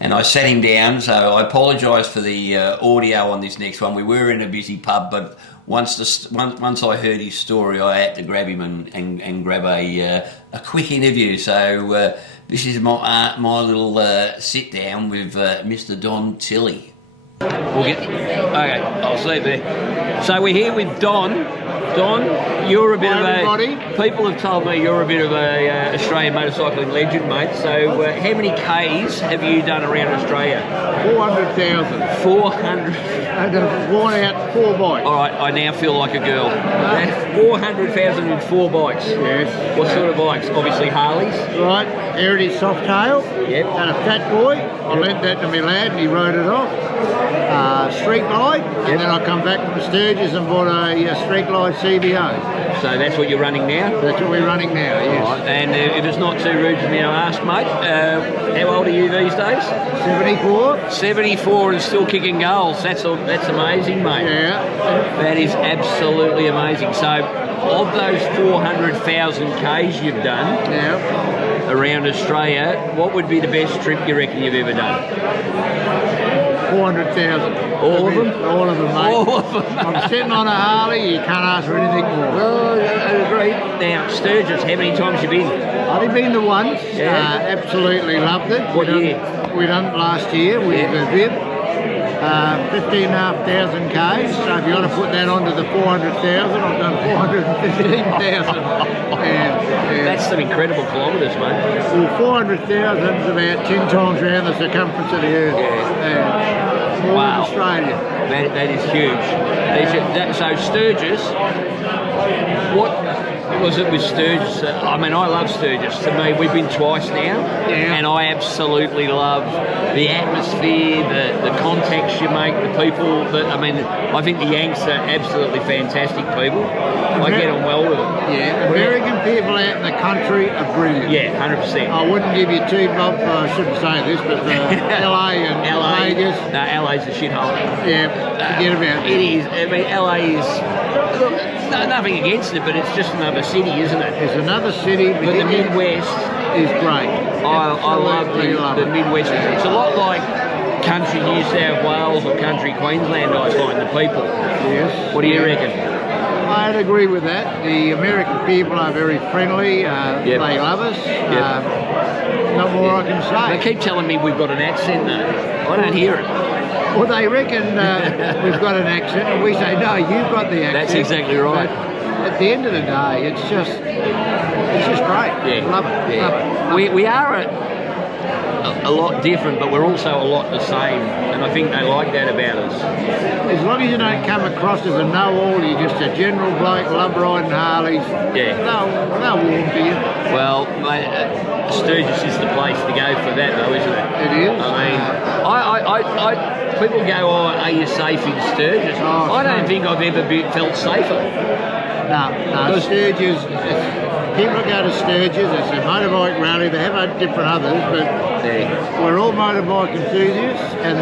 And I sat him down, so I apologise for the audio on this next one. We were in a busy pub, but once I heard his story, I had to grab him and grab a quick interview. So this is my little sit down with Mr. Don Tilley. Okay, I'll see you there. So we're here with Don. Don, you're a bit people have told me you're a bit of a Australian motorcycling legend, mate. So how many Ks have you done around Australia? 400,000. 400. And I've worn out 4 bikes. All right, I now feel like a girl. 400,000 with 4 bikes. Yes. What sort of bikes? Obviously Harleys. Right, Heritage Softail. Yep. And a Fat Boy. I lent that to my lad and he rode it off. Street Glide. And then I come back from Sturgis and bought a Street Glide CBO. So that's what you're running now? That's what we're running now, yes. Right. And if it's not too rude for me to ask, mate, how old are you these days? 74. 74 and still kicking goals. That's amazing, mate. Yeah. That is absolutely amazing. So, of those 400,000 Ks you've done around Australia, what would be the best trip you reckon you've ever done? 400,000. All of them? All of them, mate. All of them. I'm sitting on a Harley, you can't ask for anything more. Well, I agree. Now, Sturgis, how many times have you been? I've only been there once. Absolutely loved it. What year? We done it last year with the Viv. 15,500 Ks. So if you want to put that onto the 400,000, I've done 415,000. That's some incredible kilometres, mate. Well, 400,000 is about 10 times around the circumference of the Earth. Wow. Australia. That is huge. So Sturgis, what was it with Sturgis? I mean, I love Sturgis. To me, we've been twice now, and I absolutely love the atmosphere, the contacts you make, the people. I think the Yanks are absolutely fantastic people. I get on well with them. Yeah, American people out in the country are brilliant. Yeah, 100%. I wouldn't give you two bob for, I shouldn't say this, but LA and Vegas. No, LA's a shithole. Yeah, forget about it. It is. I mean, LA is. Look, nothing against it, but it's just another city, isn't it? It's another city, but the Midwest is great. I love the Midwest. It's a lot like country New South Wales or country Queensland, I find, the people. Yes. What do you reckon? I'd agree with that. The American people are very friendly. They love us. Not more I can say. They keep telling me we've got an accent, though. I don't hear it. Well, they reckon we've got an accent, and we say, no, you've got the accent. That's exactly right. But at the end of the day, it's just great. Yeah. Love it. Yeah. Love it. We are a lot different, but we're also a lot the same, and I think they like that about us. As long as you don't come across as a know-all, you're just a general bloke, love riding Harleys. Yeah. No warm to you. Well, mate, Sturgis is the place to go for that, though, isn't it? It is. I mean, people go, oh, are you safe in Sturgis? I don't think I've ever felt safer. No, Sturgis, people that go to Sturgis, it's a motorbike rally, they have had different others, but we're all motorbike enthusiasts, and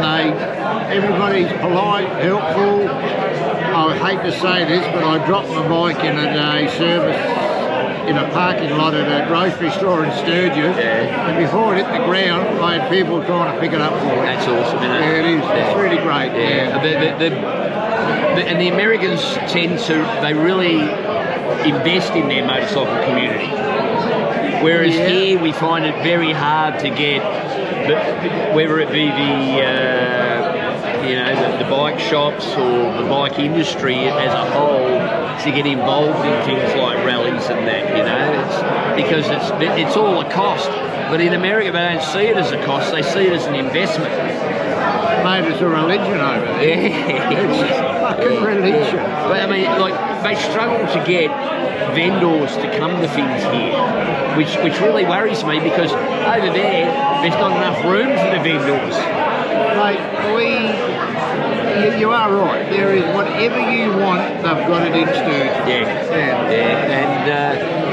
everybody's polite, helpful. I hate to say this, but I dropped my bike in a service in a parking lot at a grocery store in Sturgis, and before it hit the ground, I had people trying to pick it up for me. That's awesome, isn't it? Yeah, it is. It's really great. And the Americans they really invest in their motorcycle community. Whereas here we find it very hard to get, whether it be the bike shops or the bike industry as a whole, to get involved in things like rallies and that, it's because it's all a cost. But in America, they don't see it as a cost; they see it as an investment. Mate, it's a religion over there. Yeah, it's fucking religion. But I mean, like, they struggle to get vendors to come to things here, which really worries me, because over there's not enough room for the vendors. Mate, you are right. There is whatever you want, they've got it in Sturgis.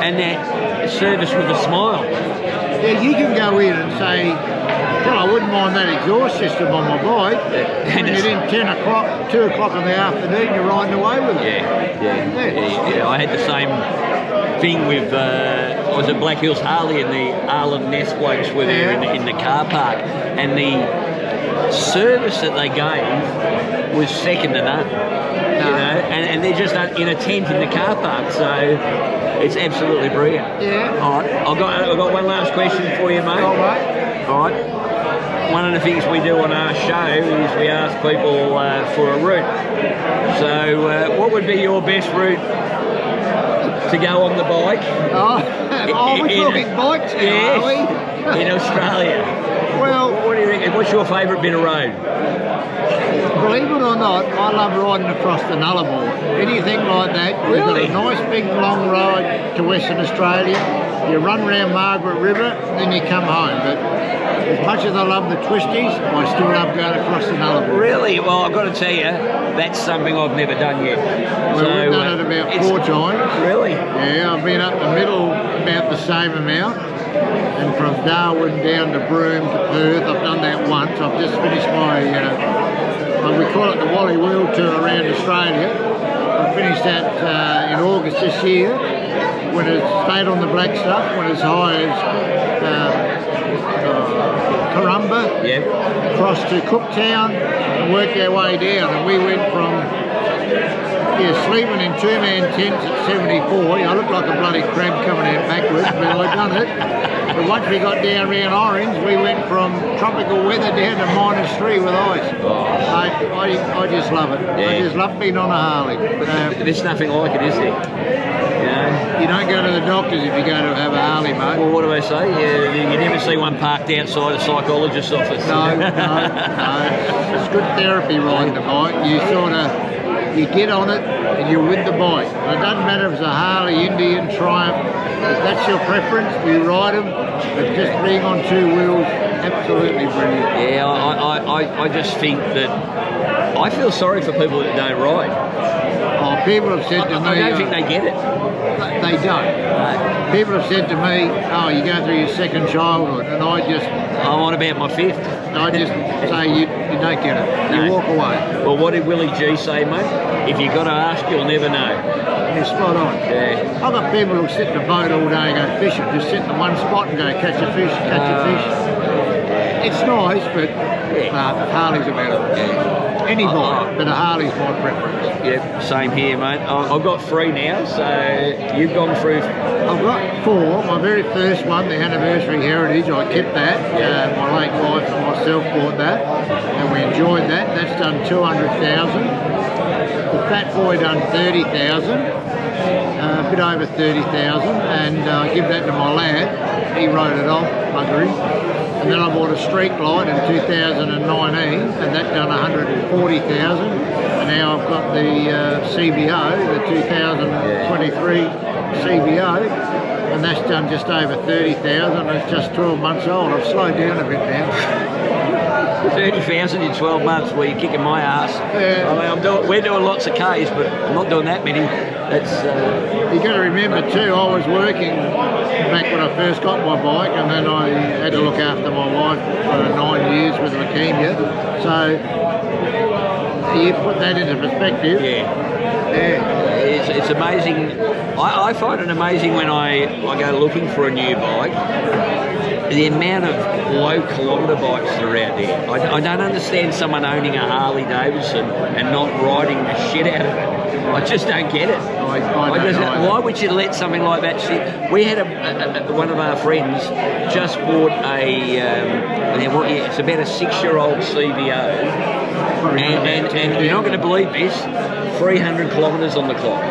And that service with a smile. Yeah, you can go in and say, well, I wouldn't mind that exhaust system on my bike. And you're in 10 o'clock, 2 o'clock in the afternoon, you're riding away with it. Yeah. I had the same thing with, I was at Black Hills Harley, and the Arlen Nest blokes were there in the car park, and the service that they gave was second to none. And they're just in a tent in the car park, so it's absolutely brilliant. Yeah. All right, I've got one last question for you, mate. All right. All right. One of the things we do on our show is we ask people for a route. So, what would be your best route to go on the bike? We're talking bikes now, are we? In Australia. Well, what do you reckon? What's your favourite bit of road? Believe it or not, I love riding across the Nullarbor. Anything like that. We've got a nice big long ride to Western Australia. You run round Margaret River, then you come home. But as much as I love the twisties, I still love going across the Nullarbor. Really? Well, I've got to tell you, that's something I've never done yet. Well, we've done it about 4 times. Really? Yeah, I've been up the middle about the same amount. And from Darwin down to Broome to Perth, I've done that once. I've just finished my, we call it the Wally Wheel Tour around Australia. I finished that in August this year, when it stayed on the black stuff, when as high as Karumba, across to Cooktown, and worked our way down. And we went from sleeping in 2-man tents at 74. I looked like a bloody crab coming out backwards, but I'd done it. But once we got down around Orange, we went from tropical weather down to -3 with ice. I just love it. I just love being on a Harley. There's nothing like it, is there? You don't go to the doctors if you go to have a Harley, mate. Well, what do I say? You never see one parked outside a psychologist's office. No. It's good therapy riding the bike. You get on it and you're with the bike. And it doesn't matter if it's a Harley, Indian, Triumph. If that's your preference, you ride them. But just being on 2 wheels, absolutely brilliant. Yeah, I just think that I feel sorry for people that don't ride. People have said to me, I don't think they get it. they don't. People have said to me, oh, you go through your second childhood, and I'm on about my fifth. I just say you don't get it. You walk away. Well, what did Willie G say, mate? If you got to ask, you'll never know. You're spot on. Yeah. I've got people who sit in the boat all day and go fishing, just sit in one spot and go catch a fish, catch a fish. It's nice, but Harley's a better. Yeah. Any bike, but a Harley's my preference. Yeah, same here, mate. I've got 3 now, so you've gone through. I've got 4. My very first one, the Anniversary Heritage, I kept that. My late wife and myself bought that, and we enjoyed that. That's done 200,000. The Fat Boy done 30,000, a bit over 30,000, and I give that to my lad. He rode it off, bugger him. And then I bought a Street Light in 2019, and that done 140,000. And now I've got the CBO, the 2023 CBO, and that's done just over 30,000. It's just 12 months old. I've slowed down a bit now. 30,000 in 12 months. Well, you're kicking my ass. Yeah. I mean, we're doing lots of Ks, but I'm not doing that many. That's. You got to remember too, I was working back when I first got my bike, and then I had to look after my wife for 9 years with leukemia. So you put that into perspective. It's amazing. I find it amazing when I go looking for a new bike, the amount of low kilometre bikes that are out there. I don't understand someone owning a Harley Davidson and not riding the shit out of it. I just don't get it. Why would you let something like that sit? We had one of our friends just bought it's about a 6-year-old CVO, and you're not going to believe this, 300 kilometres on the clock.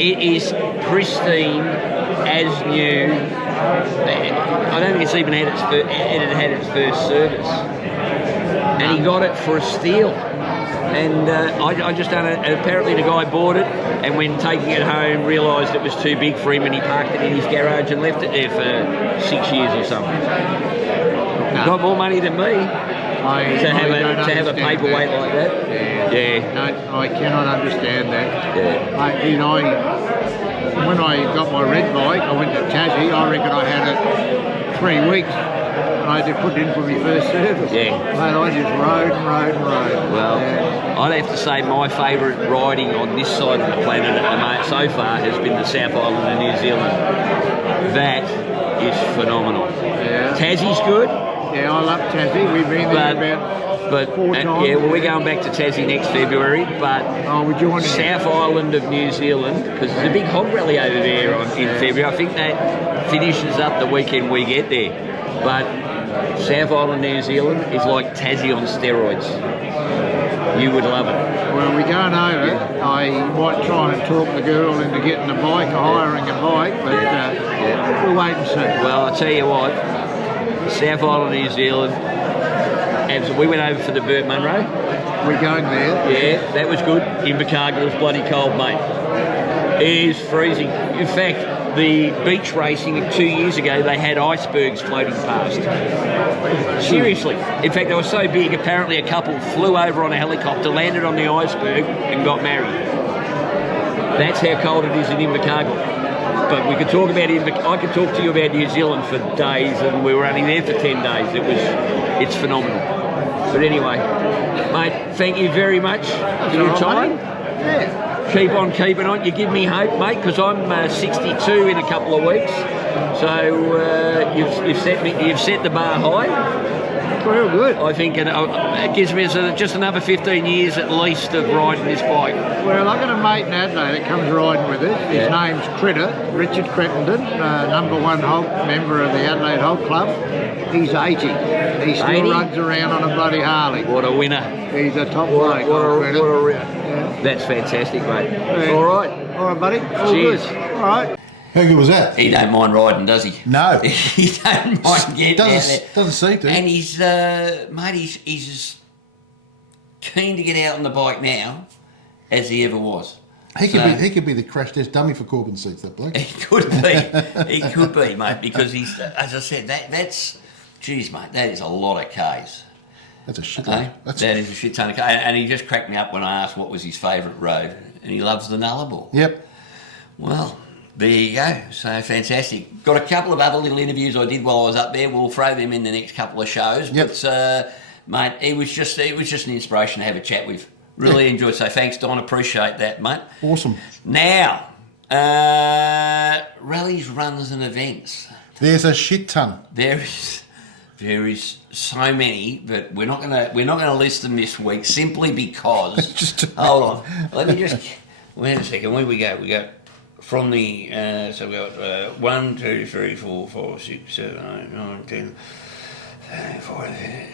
It is pristine as new. I don't think it's even had its first service, and he got it for a steal. And I just don't know. Apparently the guy bought it, and when taking it home realised it was too big for him, and he parked it in his garage and left it there for 6 years or something. Got more money than me to have a paperweight like that. Yeah. No, I cannot understand that. When I got my red bike, I went to Tassie. I reckon I had it 3 weeks. I had to put it in for my first service. Yeah. Mate, I just rode and rode and rode. Well, I'd have to say my favourite riding on this side of the planet at the moment so far has been the South Island of New Zealand. That is phenomenal. Yeah. Tassie's good. Yeah, I love Tassie. We've been there about 4 times. Yeah, well, we're going back to Tassie next February, but South Island of New Zealand, because there's a big hog rally over there in February. I think that finishes up the weekend we get there. But South Island, New Zealand is like Tassie on steroids. You would love it. Well, we're going over. I might try and talk the girl into getting a bike or hiring a bike, but we'll wait and see. Well, I tell you what, South Island, New Zealand, we went over for the Burke Munro. We're going there. Yeah, that was good. Invercargill was bloody cold, mate. It is freezing. In fact, the beach racing 2 years ago, they had icebergs floating past. Seriously. In fact, they were so big, apparently a couple flew over on a helicopter, landed on the iceberg and got married. That's how cold it is in Invercargill. But we could talk about I could talk to you about New Zealand for days, and we were only there for 10 days. It's phenomenal. But anyway, mate, thank you very much for your time. Yeah. Keep on keeping on. You give me hope, mate, because I'm 62 in a couple of weeks. So you've set the bar high. Real good. I think it gives me just another 15 years at least of riding this bike. Well, I've got a mate in Adelaide that comes riding with us. His name's Critter, Richard Crittenden, #1 hog member of the Adelaide Hog Club. He's 80. He still runs around on a bloody Harley. What a winner. He's a top bloke. That's fantastic, mate. Yeah. All right, buddy. All Cheers. Good. All right. How good was that? He don't mind riding, does he? No. He don't mind getting out there. Doesn't seem to. And he's as keen to get out on the bike now as he ever was. He could be the crash test dummy for Corbin seats, that bloke. He could be. He could be, mate, because he's, as I said, that's, geez, mate, that is a lot of Ks. That's a shit ton. That is a shit ton of Ks. And he just cracked me up when I asked what was his favourite road, and he loves the Nullarbor. Yep. Well, there you go. So fantastic. Got a couple of other little interviews I did while I was up there. We'll throw them in the next couple of shows. Yep. But mate, it was just an inspiration to have a chat with. Really enjoyed. So thanks, Don. Appreciate that, mate. Awesome. Now, rallies, runs, and events. There's a shit ton. There is so many, but we're not gonna list them this week simply because. Hold on. Let me just wait a second. Where we go? We go from the so we got 1, 2, 3, 4, 5, 6, 7, 8, 9, 10, 14.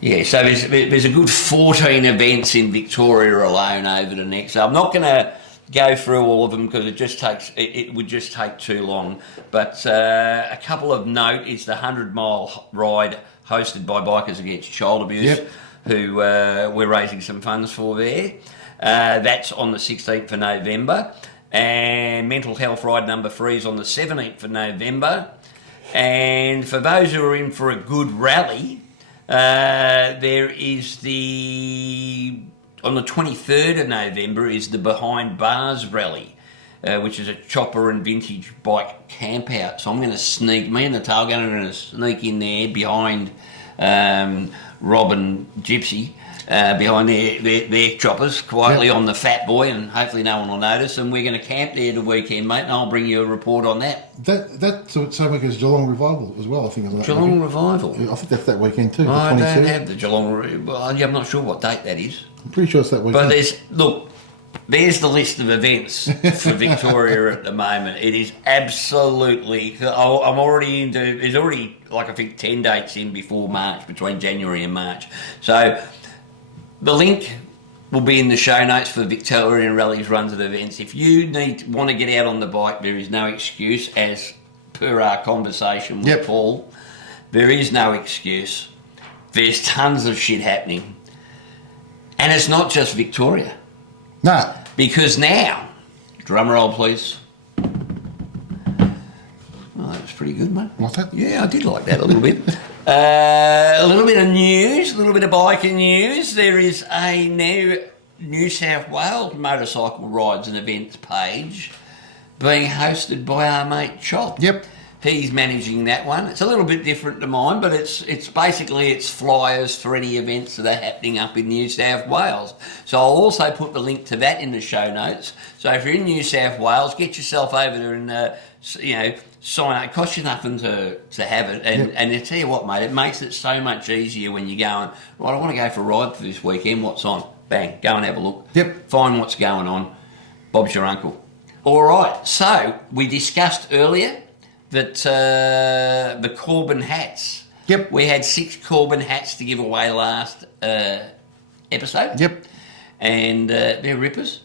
Yeah, so there's a good 14 events in Victoria alone over the next. So I'm not going to go through all of them because it would just take too long. But a couple of note is the 100-mile ride hosted by Bikers Against Child Abuse, who we're raising some funds for there. That's on the 16th of November. And Mental Health Ride number 3 is on the 17th of November. And for those who are in for a good rally, there is on the 23rd of November is the Behind Bars Rally, which is a chopper and vintage bike camp out. So I'm going to sneak, me and the tailgunner are going to sneak in there behind Rob and Gypsy, behind their choppers, quietly on the Fat Boy, and hopefully no one will notice. And we're going to camp there the weekend, mate, and I'll bring you a report on that. That's the same week as Geelong Revival as well, I think. Geelong Revival? I think that's that weekend too. I don't have the Geelong. Well, I'm not sure what date that is. I'm pretty sure it's that weekend. But there's the list of events for Victoria at the moment. It is absolutely. I'm already into. There's already I think 10 dates in before March, between January and March. So the link will be in the show notes for Victorian rallies, runs, and events. If you want to get out on the bike, there is no excuse. As per our conversation with Paul, there is no excuse. There's tons of shit happening. And it's not just Victoria. No. Because now, drum roll please. Well, that was pretty good, mate. What's that? Yeah, I did like that a little bit. A little bit of news, a little bit of biking news. There is a New South Wales motorcycle rides and events page being hosted by our mate Chop. Yep. He's managing that one. It's a little bit different to mine, but it's basically flyers for any events that are happening up in New South Wales. So I'll also put the link to that in the show notes. So if you're in New South Wales, get yourself over there and sign up. It costs you nothing to have it. And I tell you what, mate, it makes it so much easier when you're going, right, I want to go for a ride for this weekend. What's on? Bang, go and have a look. Yep. Find what's going on. Bob's your uncle. All right, so we discussed earlier that the Corbin hats. Yep. We had 6 Corbin hats to give away last episode. Yep. And they're rippers.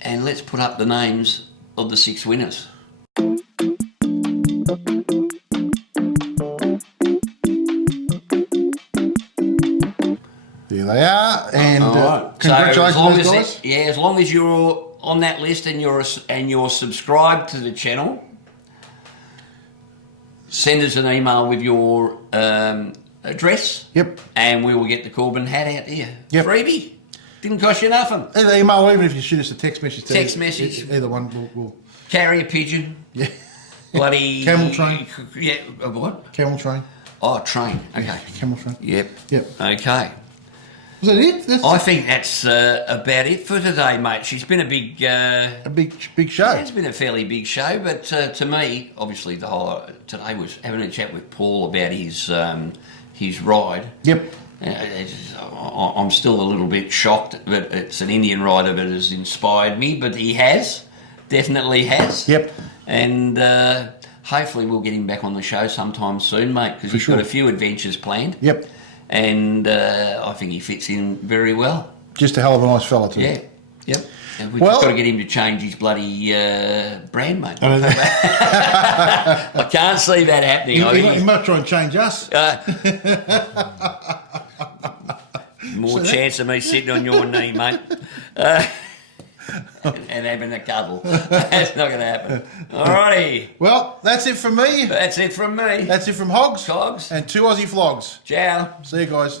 And let's put up the names of the 6 winners. There they are. And right. congratulations, guys. As long as you're on that list and you're subscribed to the channel, send us an email with your address. Yep. And we will get the Corbin hat out to you. Yep. Freebie. Didn't cost you nothing. Either email, or even if you shoot us a text message. Text message. Either one will Carry a pigeon. Yeah. Bloody... Camel train. Yeah, what? Camel train. Oh, train. Okay. Camel train. Yep. Yep. Okay. Was that it? I think that's about it for today, mate. She's been a big show. It's been a fairly big show, but to me, obviously, the whole today was having a chat with Paul about his ride. Yep. I'm still a little bit shocked that it's an Indian rider that has inspired me, but he definitely has. Yep. And hopefully we'll get him back on the show sometime soon, mate, because he's got a few adventures planned. Yep. And I think he fits in very well. Just a hell of a nice fella too. Yeah. Yep. And we've just got to get him to change his bloody brand, mate. I can't see that happening. He might try and change us. More chance of me sitting on your knee, mate. And having a cuddle. That's not going to happen. Alrighty. Well, that's it from me. That's it from me. That's it from Hogs. Cogs. And 2 Aussie Flogs. Ciao. See you guys.